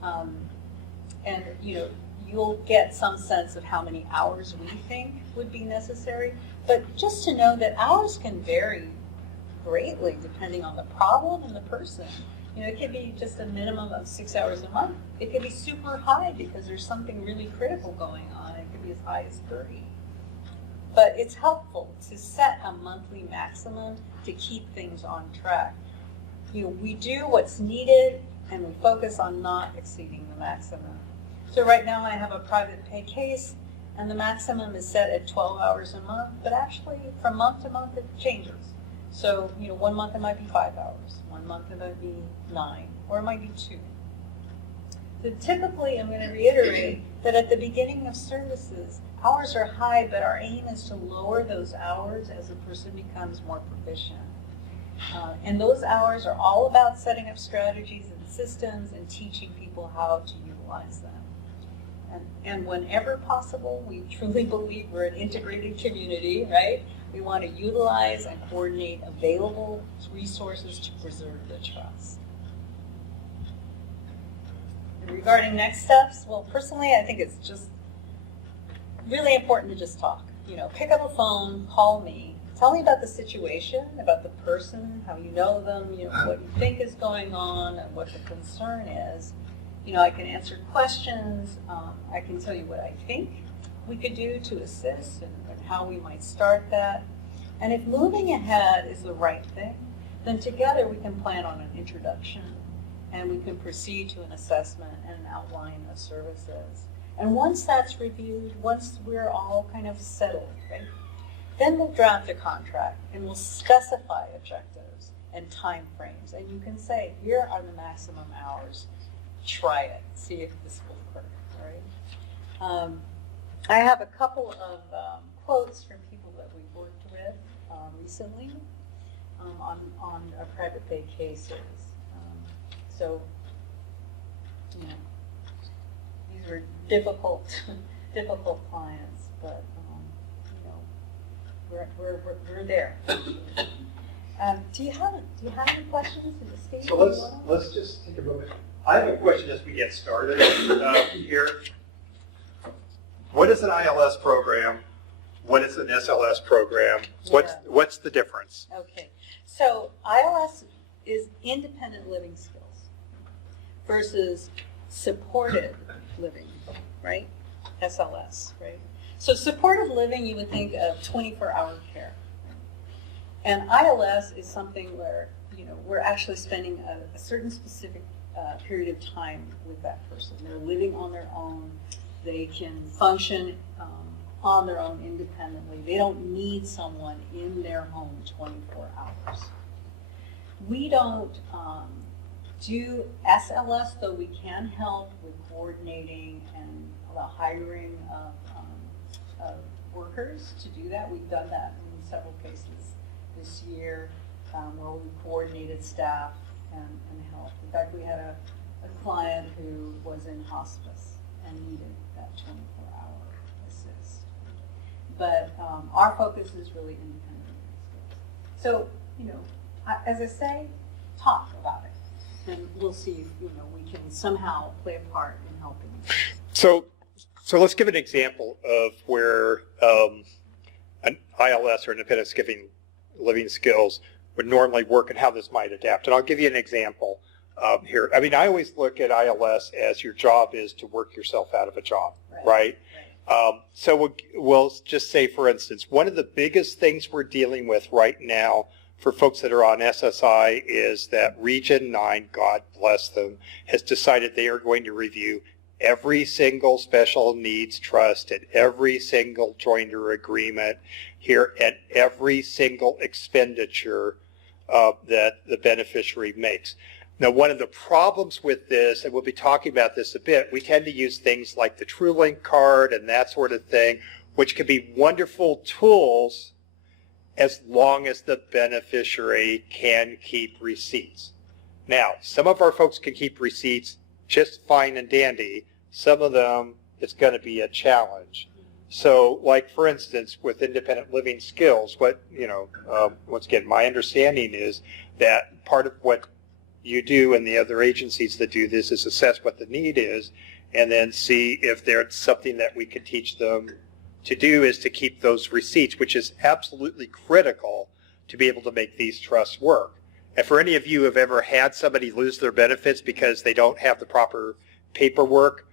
And you'll get some sense of how many hours we think would be necessary. But just to know that hours can vary greatly depending on the problem and the person. It could be just a minimum of 6 hours a month. It could be super high because there's something really critical going on. It could be as high as 30. But it's helpful to set a monthly maximum to keep things on track. We do what's needed and we focus on not exceeding the maximum. So right now I have a private pay case and the maximum is set at 12 hours a month, but actually from month to month it changes. So, 1 month it might be 5 hours, 1 month it might be 9, or it might be 2. So typically, I'm going to reiterate that at the beginning of services, hours are high, but our aim is to lower those hours as a person becomes more proficient. And those hours are all about setting up strategies and systems and teaching people how to utilize them. And whenever possible, we truly believe we're an integrated community, right? We want to utilize and coordinate available resources to preserve the trust. And regarding next steps, well, personally, I think it's just really important to just talk. Pick up a phone, call me, tell me about the situation, about the person, how you know them, what you think is going on, and what the concern is. I can answer questions. I can tell you what I think we could do to assist and how we might start that. And if moving ahead is the right thing, then together we can plan on an introduction and we can proceed to an assessment and an outline of services. And once that's reviewed, once we're all kind of settled, right, then we'll draft a contract and we'll specify objectives and time frames. And you can say, here are the maximum hours. Try it, see if this will work, right? I have a couple of quotes from people that we've worked with recently on our private pay cases. So, these were difficult clients, but we're there. Do you have any questions in the state? So let's just take a moment. I have a question as we get started here. What is an ILS program? What is an SLS program? What's the difference? Okay, so ILS is independent living skills versus supported living, right? SLS, right? So supportive living, you would think of 24-hour care. And ILS is something where, we're actually spending a certain specific period of time with that person. They're living on their own. They can function on their own independently. They don't need someone in their home 24 hours. We don't do SLS, though we can help with coordinating and the hiring of workers to do that. We've done that in several cases this year where we coordinated staff and help. In fact, we had a client who was in hospice and needed that 24-hour assist. But our focus is really independent skills. So, as I say, talk about it, and we'll see if we can somehow play a part in helping you. So let's give an example of where an ILS or independent living skills would normally work and how this might adapt. And I'll give you an example here. I mean, I always look at ILS as your job is to work yourself out of a job, right? So we'll just say, for instance, one of the biggest things we're dealing with right now for folks that are on SSI is that Region 9, God bless them, has decided they are going to review every single special needs trust and every single joiner agreement here and every single expenditure that the beneficiary makes. Now, one of the problems with this, and we'll be talking about this a bit, we tend to use things like the TrueLink card and that sort of thing, which can be wonderful tools as long as the beneficiary can keep receipts. Now, some of our folks can keep receipts just fine and dandy. Some of them, it's going to be a challenge. So, like, for instance, with independent living skills, once again, my understanding is that part of what you do and the other agencies that do this is assess what the need is and then see if there's something that we could teach them to do is to keep those receipts, which is absolutely critical to be able to make these trusts work. And for any of you who have ever had somebody lose their benefits because they don't have the proper paperwork,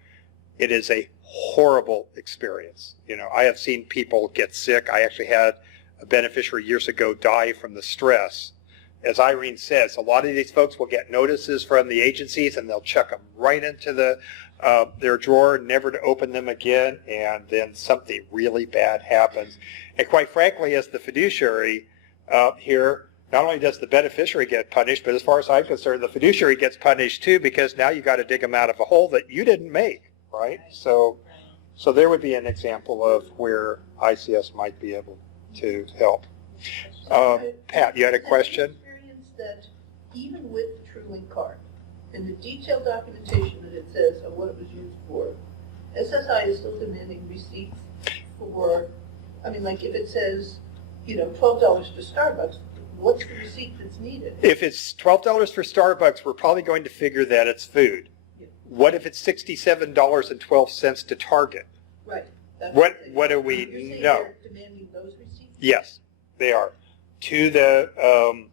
it is a horrible experience. I have seen people get sick. I actually had a beneficiary years ago die from the stress. As Irene says, a lot of these folks will get notices from the agencies and they'll chuck them right into their drawer, never to open them again, and then something really bad happens. And quite frankly, as the fiduciary here, not only does the beneficiary get punished, but as far as I'm concerned, the fiduciary gets punished too, because now you got to dig them out of a hole that you didn't make, right? So there would be an example of where ICS might be able to help. Pat, you had a question? That even with the TrueLink card and the detailed documentation that it says of what it was used for, SSI is still demanding receipts for, like if it says, $12 to Starbucks, what's the receipt that's needed? If it's $12 for Starbucks, we're probably going to figure that it's food. Yeah. What if it's $67.12 to Target? Right. What do we know? They're demanding those receipts? Yes, they are. To the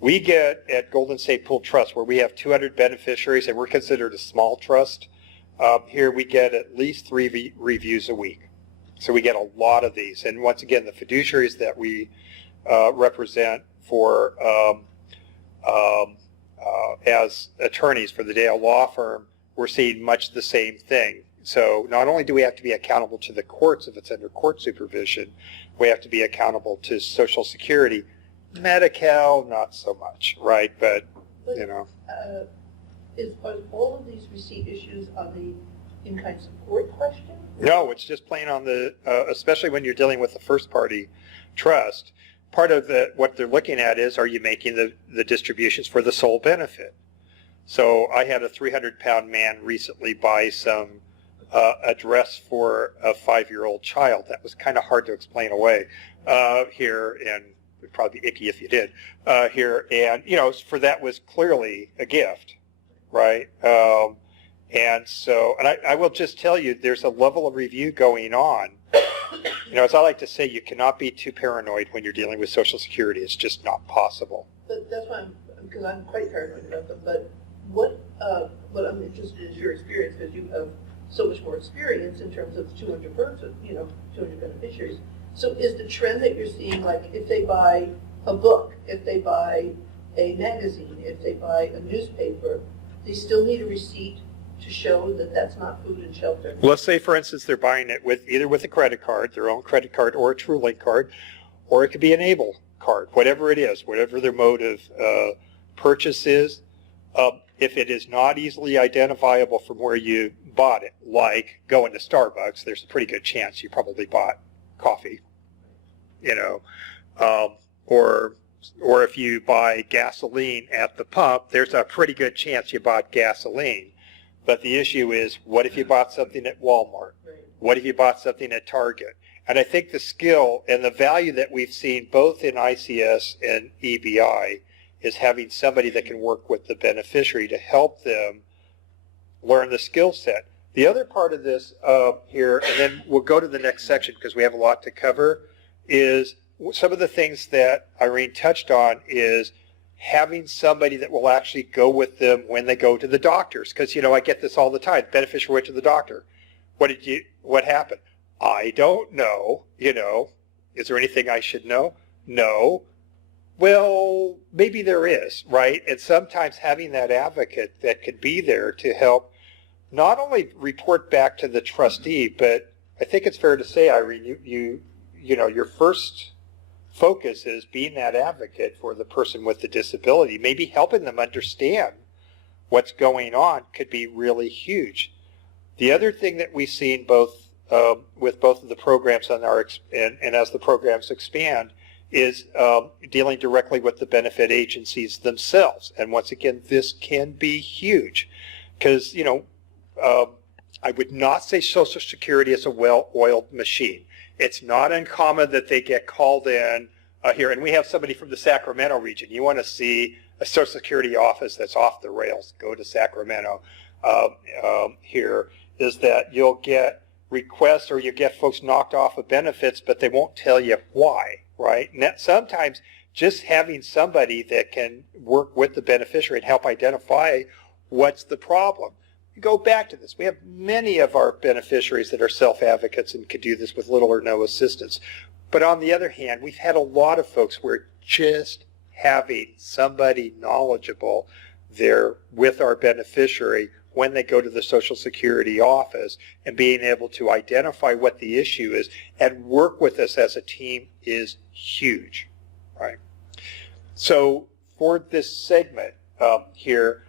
we get at Golden State Pool Trust, where we have 200 beneficiaries and we're considered a small trust, here we get at least 3 reviews a week. So we get a lot of these. And once again, the fiduciaries that we represent for as attorneys for the Dale Law Firm, we're seeing much the same thing. So not only do we have to be accountable to the courts if it's under court supervision, we have to be accountable to Social Security. Medi-Cal, not so much, right? But are all of these receipt issues on the in-kind support question? No, it's just plain on the, especially when you're dealing with a first-party trust, part of what they're looking at is, are you making the distributions for the sole benefit? So I had a 300-pound man recently buy some a dress for a 5-year-old child. That was kind of hard to explain away here, and would probably be icky if you did here. And, for that was clearly a gift, right? And so, and I will just tell you, there's a level of review going on. As I like to say, you cannot be too paranoid when you're dealing with Social Security. It's just not possible. But that's why because I'm quite paranoid about them. But what I'm interested in your experience, because you have so much more experience in terms of 200 persons, 200 beneficiaries. So is the trend that you're seeing, like if they buy a book, if they buy a magazine, if they buy a newspaper, they still need a receipt to show that that's not food and shelter? Let's say, for instance, they're buying it either with a credit card, their own credit card, or a TrueLink card, or it could be an Able card, whatever it is, whatever their mode of purchase is. If it is not easily identifiable from where you bought it, like going to Starbucks, there's a pretty good chance you probably bought coffee, or if you buy gasoline at the pump, there's a pretty good chance you bought gasoline. But the issue is, what if you bought something at Walmart? Right. What if you bought something at Target? And I think the skill and the value that we've seen both in ICS and EBI is having somebody that can work with the beneficiary to help them learn the skill set. The other part of this here, and then we'll go to the next section because we have a lot to cover, is some of the things that Irene touched on is having somebody that will actually go with them when they go to the doctors. Because, I get this all the time. The beneficiary went to the doctor. What happened? I don't know. Is there anything I should know? No. Well, maybe there is, right? And sometimes having that advocate that could be there to help not only report back to the trustee, but I think it's fair to say, Irene, your first focus is being that advocate for the person with the disability. Maybe helping them understand what's going on could be really huge. The other thing that we've seen both with both of the programs on our and as the programs expand is dealing directly with the benefit agencies themselves. And once again, this can be huge because, I would not say Social Security is a well-oiled machine. It's not uncommon that they get called in here, and we have somebody from the Sacramento region. You want to see a Social Security office that's off the rails, go to Sacramento. Here is that you'll get requests or you get folks knocked off of benefits, but they won't tell you why, right? And that sometimes just having somebody that can work with the beneficiary and help identify what's the problem. Go back to this. We have many of our beneficiaries that are self-advocates and could do this with little or no assistance. But on the other hand, we've had a lot of folks where just having somebody knowledgeable there with our beneficiary when they go to the Social Security office and being able to identify what the issue is and work with us as a team is huge, right? So for this segment here,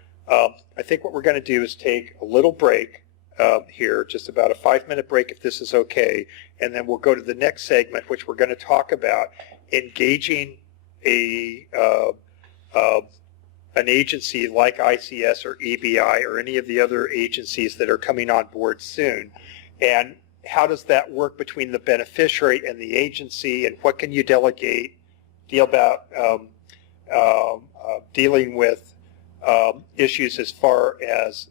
I think what we're going to do is take a little break here, just about a 5-minute break if this is okay, and then we'll go to the next segment, which we're going to talk about engaging an agency like ICS or EBI or any of the other agencies that are coming on board soon. And how does that work between the beneficiary and the agency, and what can you delegate, deal about dealing with issues as far as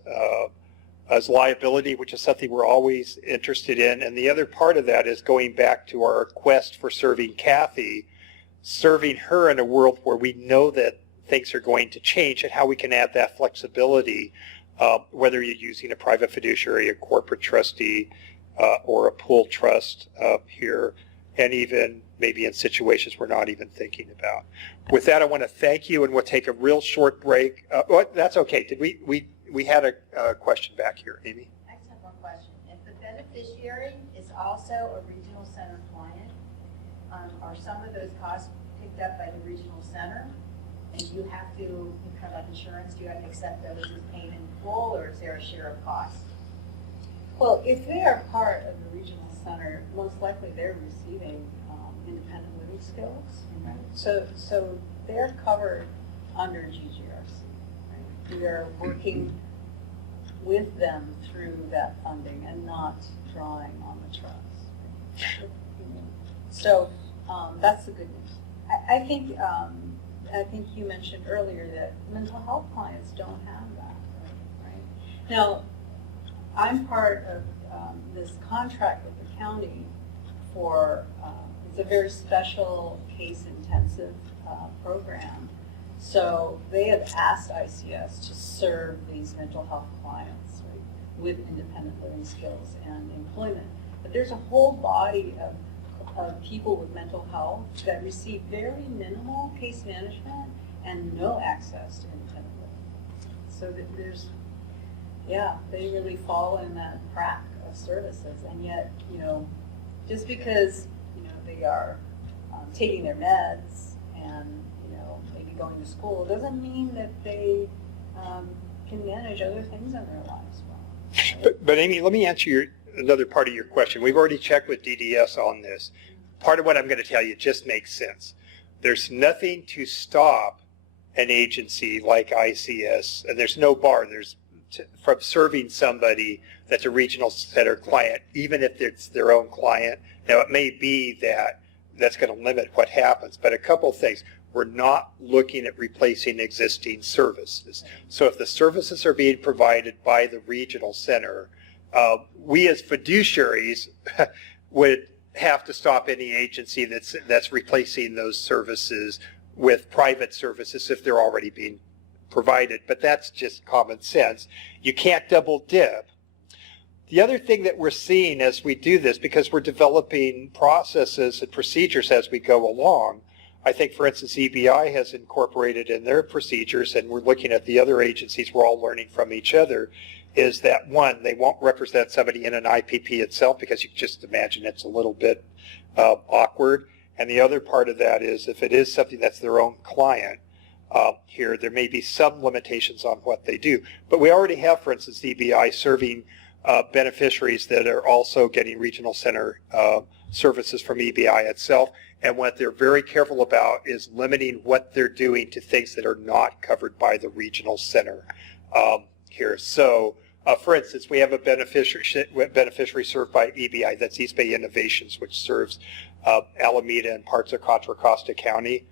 liability, which is something we're always interested in. And the other part of that is going back to our quest for serving Kathy, serving her in a world where we know that things are going to change and how we can add that flexibility, whether you're using a private fiduciary, a corporate trustee, or a pool trust here, and even maybe in situations we're not even thinking about. With that, I want to thank you, and we'll take a real short break. Well, that's okay. Did we had a question back here, Amy? I just have one question. If the beneficiary is also a regional center client, are some of those costs picked up by the regional center? And do you have to, kind of like insurance, do you have to accept those as paid in full, or is there a share of costs? Well, if they are part of the regional center, most likely they're receiving independent living skills. Right? So they're covered under GGRC. Right? We are working with them through that funding and not drawing on the trust. So that's the good news. I think you mentioned earlier that mental health clients don't have that, right? Now, I'm part of this contract with the county for, it's a very special case-intensive program. So they have asked ICS to serve these mental health clients, right, with independent living skills and employment. But there's a whole body of people with mental health that receive very minimal case management and no access to independent living. So that there's, yeah, they really fall in that crack of services. And yet, just because, they are taking their meds and, maybe going to school doesn't mean that they can manage other things in their lives well. Right? But Amy, let me answer another part of your question. We've already checked with DDS on this. Part of what I'm going to tell you just makes sense. There's nothing to stop an agency like ICS, and there's no bar from serving somebody that's a regional center client, even if it's their own client. Now, it may be that that's going to limit what happens, but a couple of things. We're not looking at replacing existing services. So if the services are being provided by the regional center, we as fiduciaries would have to stop any agency that's replacing those services with private services if they're already being provided. But that's just common sense. You can't double dip. The other thing that we're seeing as we do this, because we're developing processes and procedures as we go along, I think, for instance, EBI has incorporated in their procedures, and we're looking at the other agencies, we're all learning from each other, is that, one, they won't represent somebody in an IPP itself, because you can just imagine it's a little bit awkward. And the other part of that is, if it is something that's their own client, here, there may be some limitations on what they do. But we already have, for instance, EBI serving beneficiaries that are also getting regional center services from EBI itself. And what they're very careful about is limiting what they're doing to things that are not covered by the regional center here. So, for instance, we have a beneficiary served by EBI, that's East Bay Innovations, which serves Alameda and parts of Contra Costa County.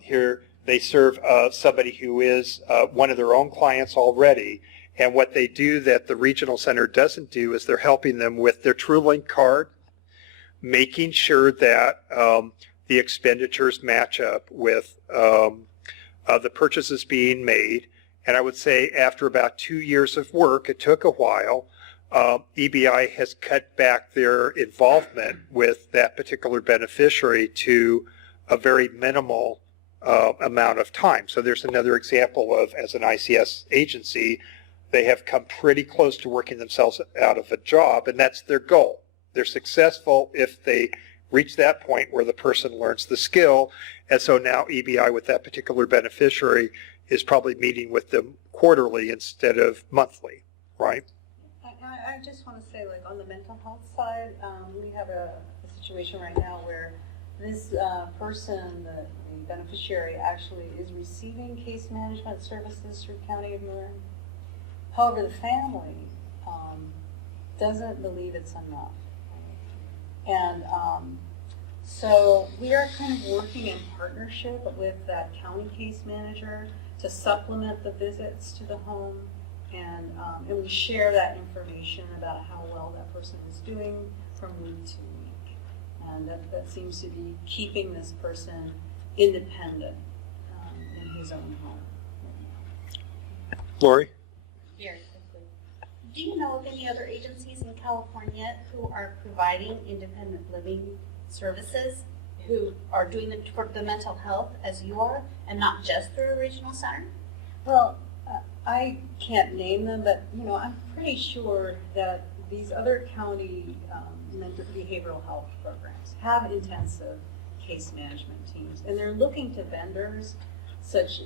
Here they serve somebody who is one of their own clients already, and what they do that the regional center doesn't do is they're helping them with their TrueLink card, making sure that the expenditures match up with the purchases being made. And I would say after about 2 years of work, it took a while, EBI has cut back their involvement with that particular beneficiary to a very minimal amount of time. So there's another example of, as an ICS agency, they have come pretty close to working themselves out of a job, and that's their goal. They're successful if they reach that point where the person learns the skill, and so now EBI with that particular beneficiary is probably meeting with them quarterly instead of monthly, right? I just want to say, like, on the mental health side, we have a situation right now where this person, the beneficiary, actually is receiving case management services through County of Marin. However, the family doesn't believe it's enough. And so we are kind of working in partnership with that county case manager to supplement the visits to the home, and we share that information about how well that person is doing from week to week. And that seems to be keeping this person independent in his own home. Lori? Very quickly. Do you know of any other agencies in California who are providing independent living services, who are doing it for the mental health as you are, and not just through a regional center? Well, I can't name them, but I'm pretty sure that these other county mental behavioral health programs have intensive case management teams, and they're looking to vendors, such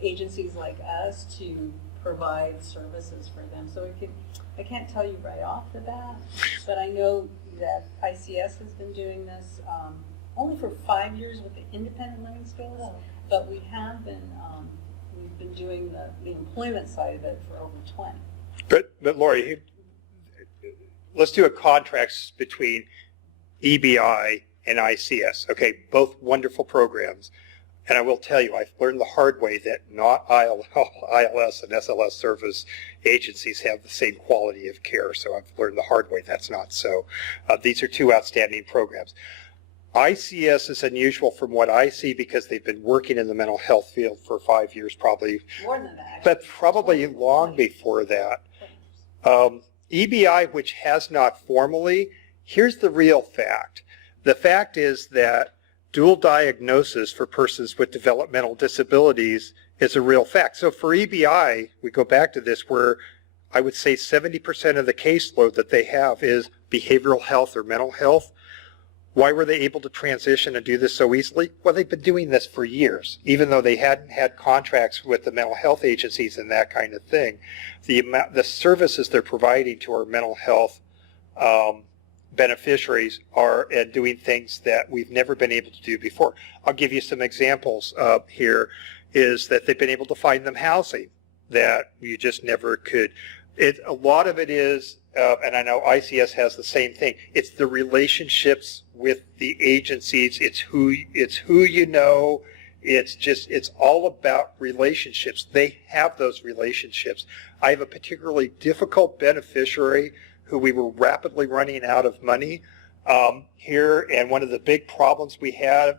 agencies like us, to provide services for them. So I can't tell you right off the bat, but I know that ICS has been doing this only for 5 years with the independent living skills, but we have been we've been doing the employment side of it for over 20. But Lori, let's do a contrast between EBI and ICS. Okay, both wonderful programs. And I will tell you, I've learned the hard way that not ILS and SLS service agencies have the same quality of care. So I've learned the hard way that's not so. These are two outstanding programs. ICS is unusual from what I see because they've been working in the mental health field for 5 years, probably. More than that, actually. But probably long before that. EBI, which has not formally, here's the real fact. The fact is that dual diagnosis for persons with developmental disabilities is a real fact. So for EBI, we go back to this where I would say 70% of the caseload that they have is behavioral health or mental health. Why were they able to transition and do this so easily? Well, they've been doing this for years, even though they hadn't had contracts with the mental health agencies and that kind of thing. The services they're providing to our mental health beneficiaries are doing things that we've never been able to do before. I'll give you some examples here, is that they've been able to find them housing that you just never could. A lot of it is, and I know ICS has the same thing, it's the relationships with the agencies, it's who you know, it's all about relationships. They have those relationships. I have a particularly difficult beneficiary who we were rapidly running out of money here, and one of the big problems we had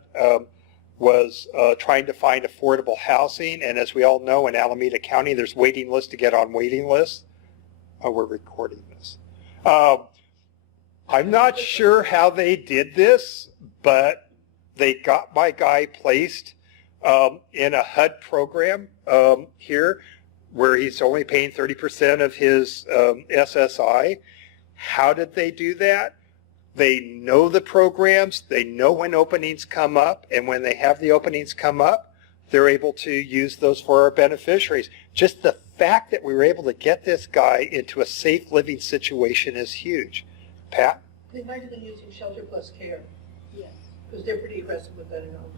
was trying to find affordable housing, and as we all know, in Alameda County, there's waiting lists to get on waiting lists. Oh, we're recording this. I'm not sure how they did this, but they got my guy placed in a HUD program here, where he's only paying 30% of his SSI. How did they do that? They know the programs, they know when openings come up, and when they have the openings come up, they're able to use those for our beneficiaries. Just the fact that we were able to get this guy into a safe living situation is huge. Pat? They might have been using shelter plus care. Yes. Because they're pretty aggressive with that in Oakland.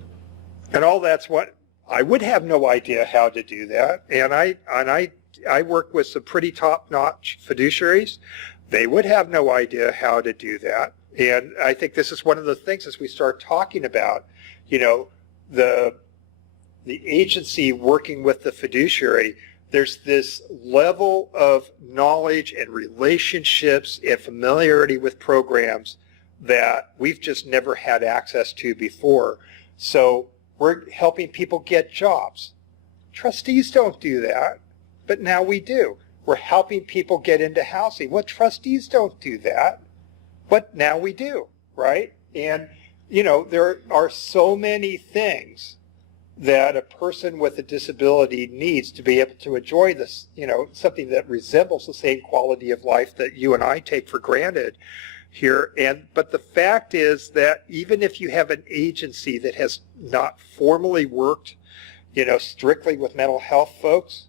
And all that's what, I would have no idea how to do that. And I work with some pretty top-notch fiduciaries. They would have no idea how to do that. And I think this is one of the things as we start talking about, you know, the agency working with the fiduciary, there's this level of knowledge and relationships and familiarity with programs that we've just never had access to before. So we're helping people get jobs. Trustees don't do that, but now we do. We're helping people get into housing. Well, trustees don't do that, but now we do, right? And, you know, there are so many things that a person with a disability needs to be able to enjoy this, you know, something that resembles the same quality of life that you and I take for granted here. But the fact is that even if you have an agency that has not formally worked, you know, strictly with mental health folks,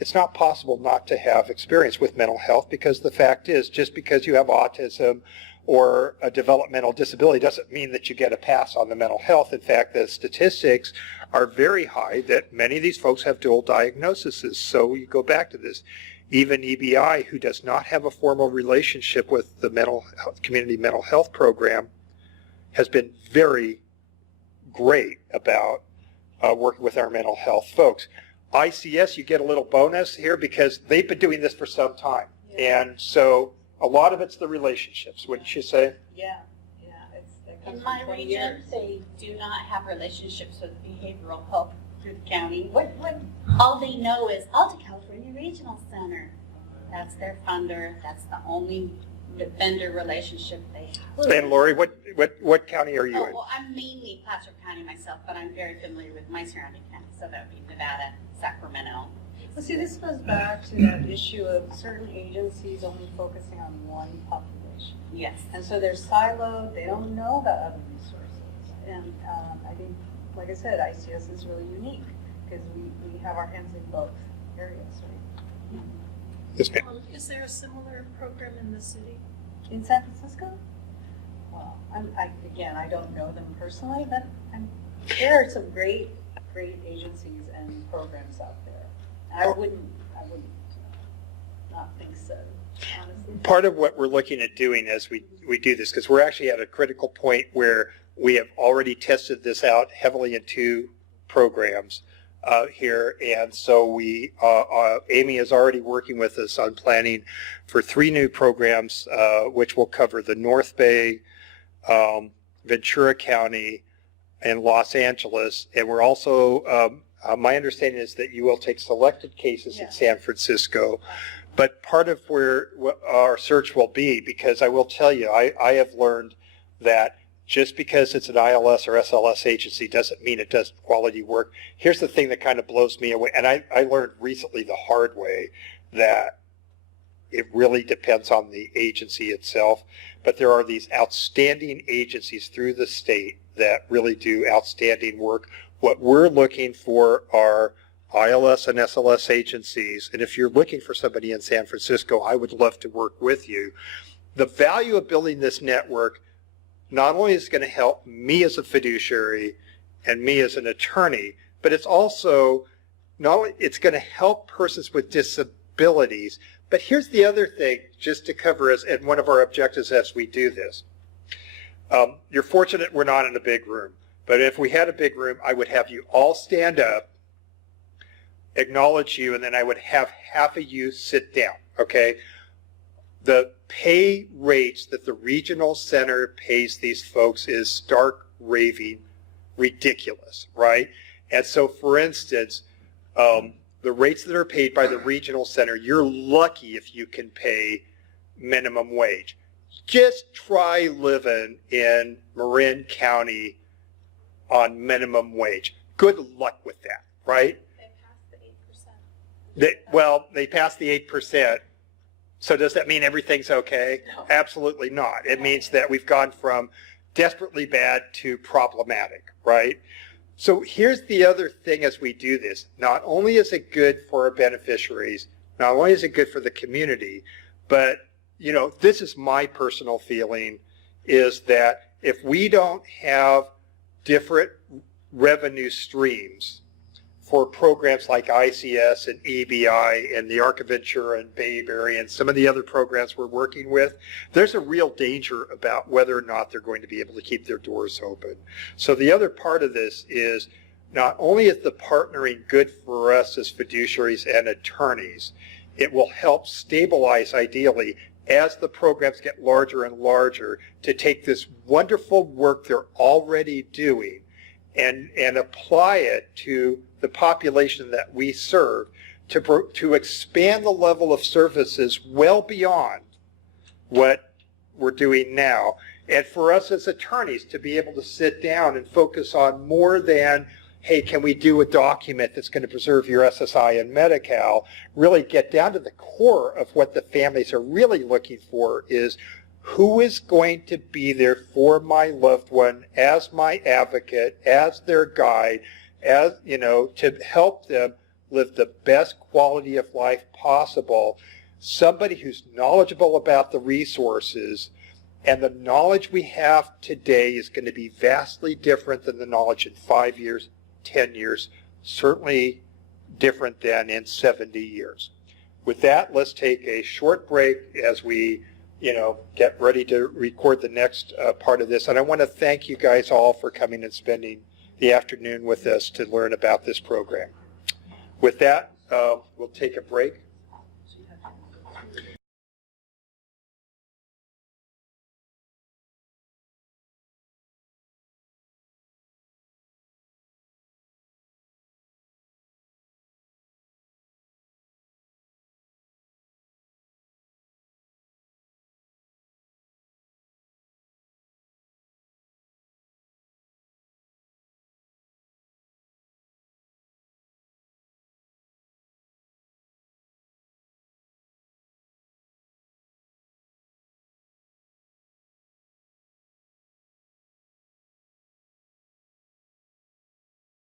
it's not possible not to have experience with mental health, because the fact is, just because you have autism or a developmental disability doesn't mean that you get a pass on the mental health. In fact, the statistics are very high that many of these folks have dual diagnoses. So you go back to this. Even EBI, who does not have a formal relationship with the mental health, community mental health program, has been very great about working with our mental health folks. ICS, you get a little bonus here because they've been doing this for some time. Yeah. And so a lot of it's the relationships, wouldn't you say? Yeah, yeah. In my region, they do not have relationships with behavioral health through the county. What all they know is Alta California Regional Center. That's their funder. That's the only vendor relationship they have. And Lori, what county are you in? Well, I'm mainly Placer County myself, but I'm very familiar with my surrounding counties, so that would be Nevada, Sacramento. Well, see, this goes back to that issue of certain agencies only focusing on one population. Yes. And so they're siloed, they don't know about other resources. And I think, like I said, ICS is really unique because we have our hands in both areas, right? Yes, ma'am. Is there a similar program in the city? In San Francisco? Well, I don't know them personally, but there are some great agencies and programs out there. I wouldn't not think so, honestly. Part of what we're looking at doing as we do this, because we're actually at a critical point where we have already tested this out heavily in 2 programs here, and so Amy is already working with us on planning for 3 new programs, which will cover the North Bay, Ventura County, and Los Angeles, and we're also my understanding is that you will take selected cases in San Francisco, but part of where our search will be, because I will tell you, I have learned that just because it's an ILS or SLS agency doesn't mean it does quality work. Here's the thing that kind of blows me away, and I learned recently the hard way that it really depends on the agency itself, but there are these outstanding agencies through the state that really do outstanding work. What we're looking for are ILS and SLS agencies, and if you're looking for somebody in San Francisco, I would love to work with you. The value of building this network not only is going to help me as a fiduciary and me as an attorney, but it's also it's going to help persons with disabilities. But here's the other thing, just to cover us, and one of our objectives as we do this. You're fortunate we're not in a big room. But if we had a big room, I would have you all stand up, acknowledge you, and then I would have half of you sit down, okay? The pay rates that the regional center pays these folks is stark raving ridiculous, right? And so, for instance, the rates that are paid by the regional center, you're lucky if you can pay minimum wage. Just try living in Marin County on minimum wage. Good luck with that, right? They passed the 8%. They passed the 8%. So does that mean everything's okay? No. Absolutely not. It means that we've gone from desperately bad to problematic, right? So here's the other thing as we do this. Not only is it good for our beneficiaries, not only is it good for the community, but, you know, this is my personal feeling, is that if we don't have different revenue streams for programs like ICS and EBI and the Archiventure and Bayberry and some of the other programs we're working with, there's a real danger about whether or not they're going to be able to keep their doors open. So the other part of this is not only is the partnering good for us as fiduciaries and attorneys, it will help stabilize, ideally, as the programs get larger and larger, to take this wonderful work they're already doing and apply it to the population that we serve, to expand the level of services well beyond what we're doing now. And for us as attorneys to be able to sit down and focus on more than, hey, can we do a document that's going to preserve your SSI and Medi-Cal, really get down to the core of what the families are really looking for is, who is going to be there for my loved one as my advocate, as their guide, as, you know, to help them live the best quality of life possible. Somebody who's knowledgeable about the resources, and the knowledge we have today is going to be vastly different than the knowledge in 5 years, 10 years, certainly different than in 70 years. With that, let's take a short break as we, you know, get ready to record the next part of this. And I want to thank you guys all for coming and spending the afternoon with us to learn about this program. With that, we'll take a break.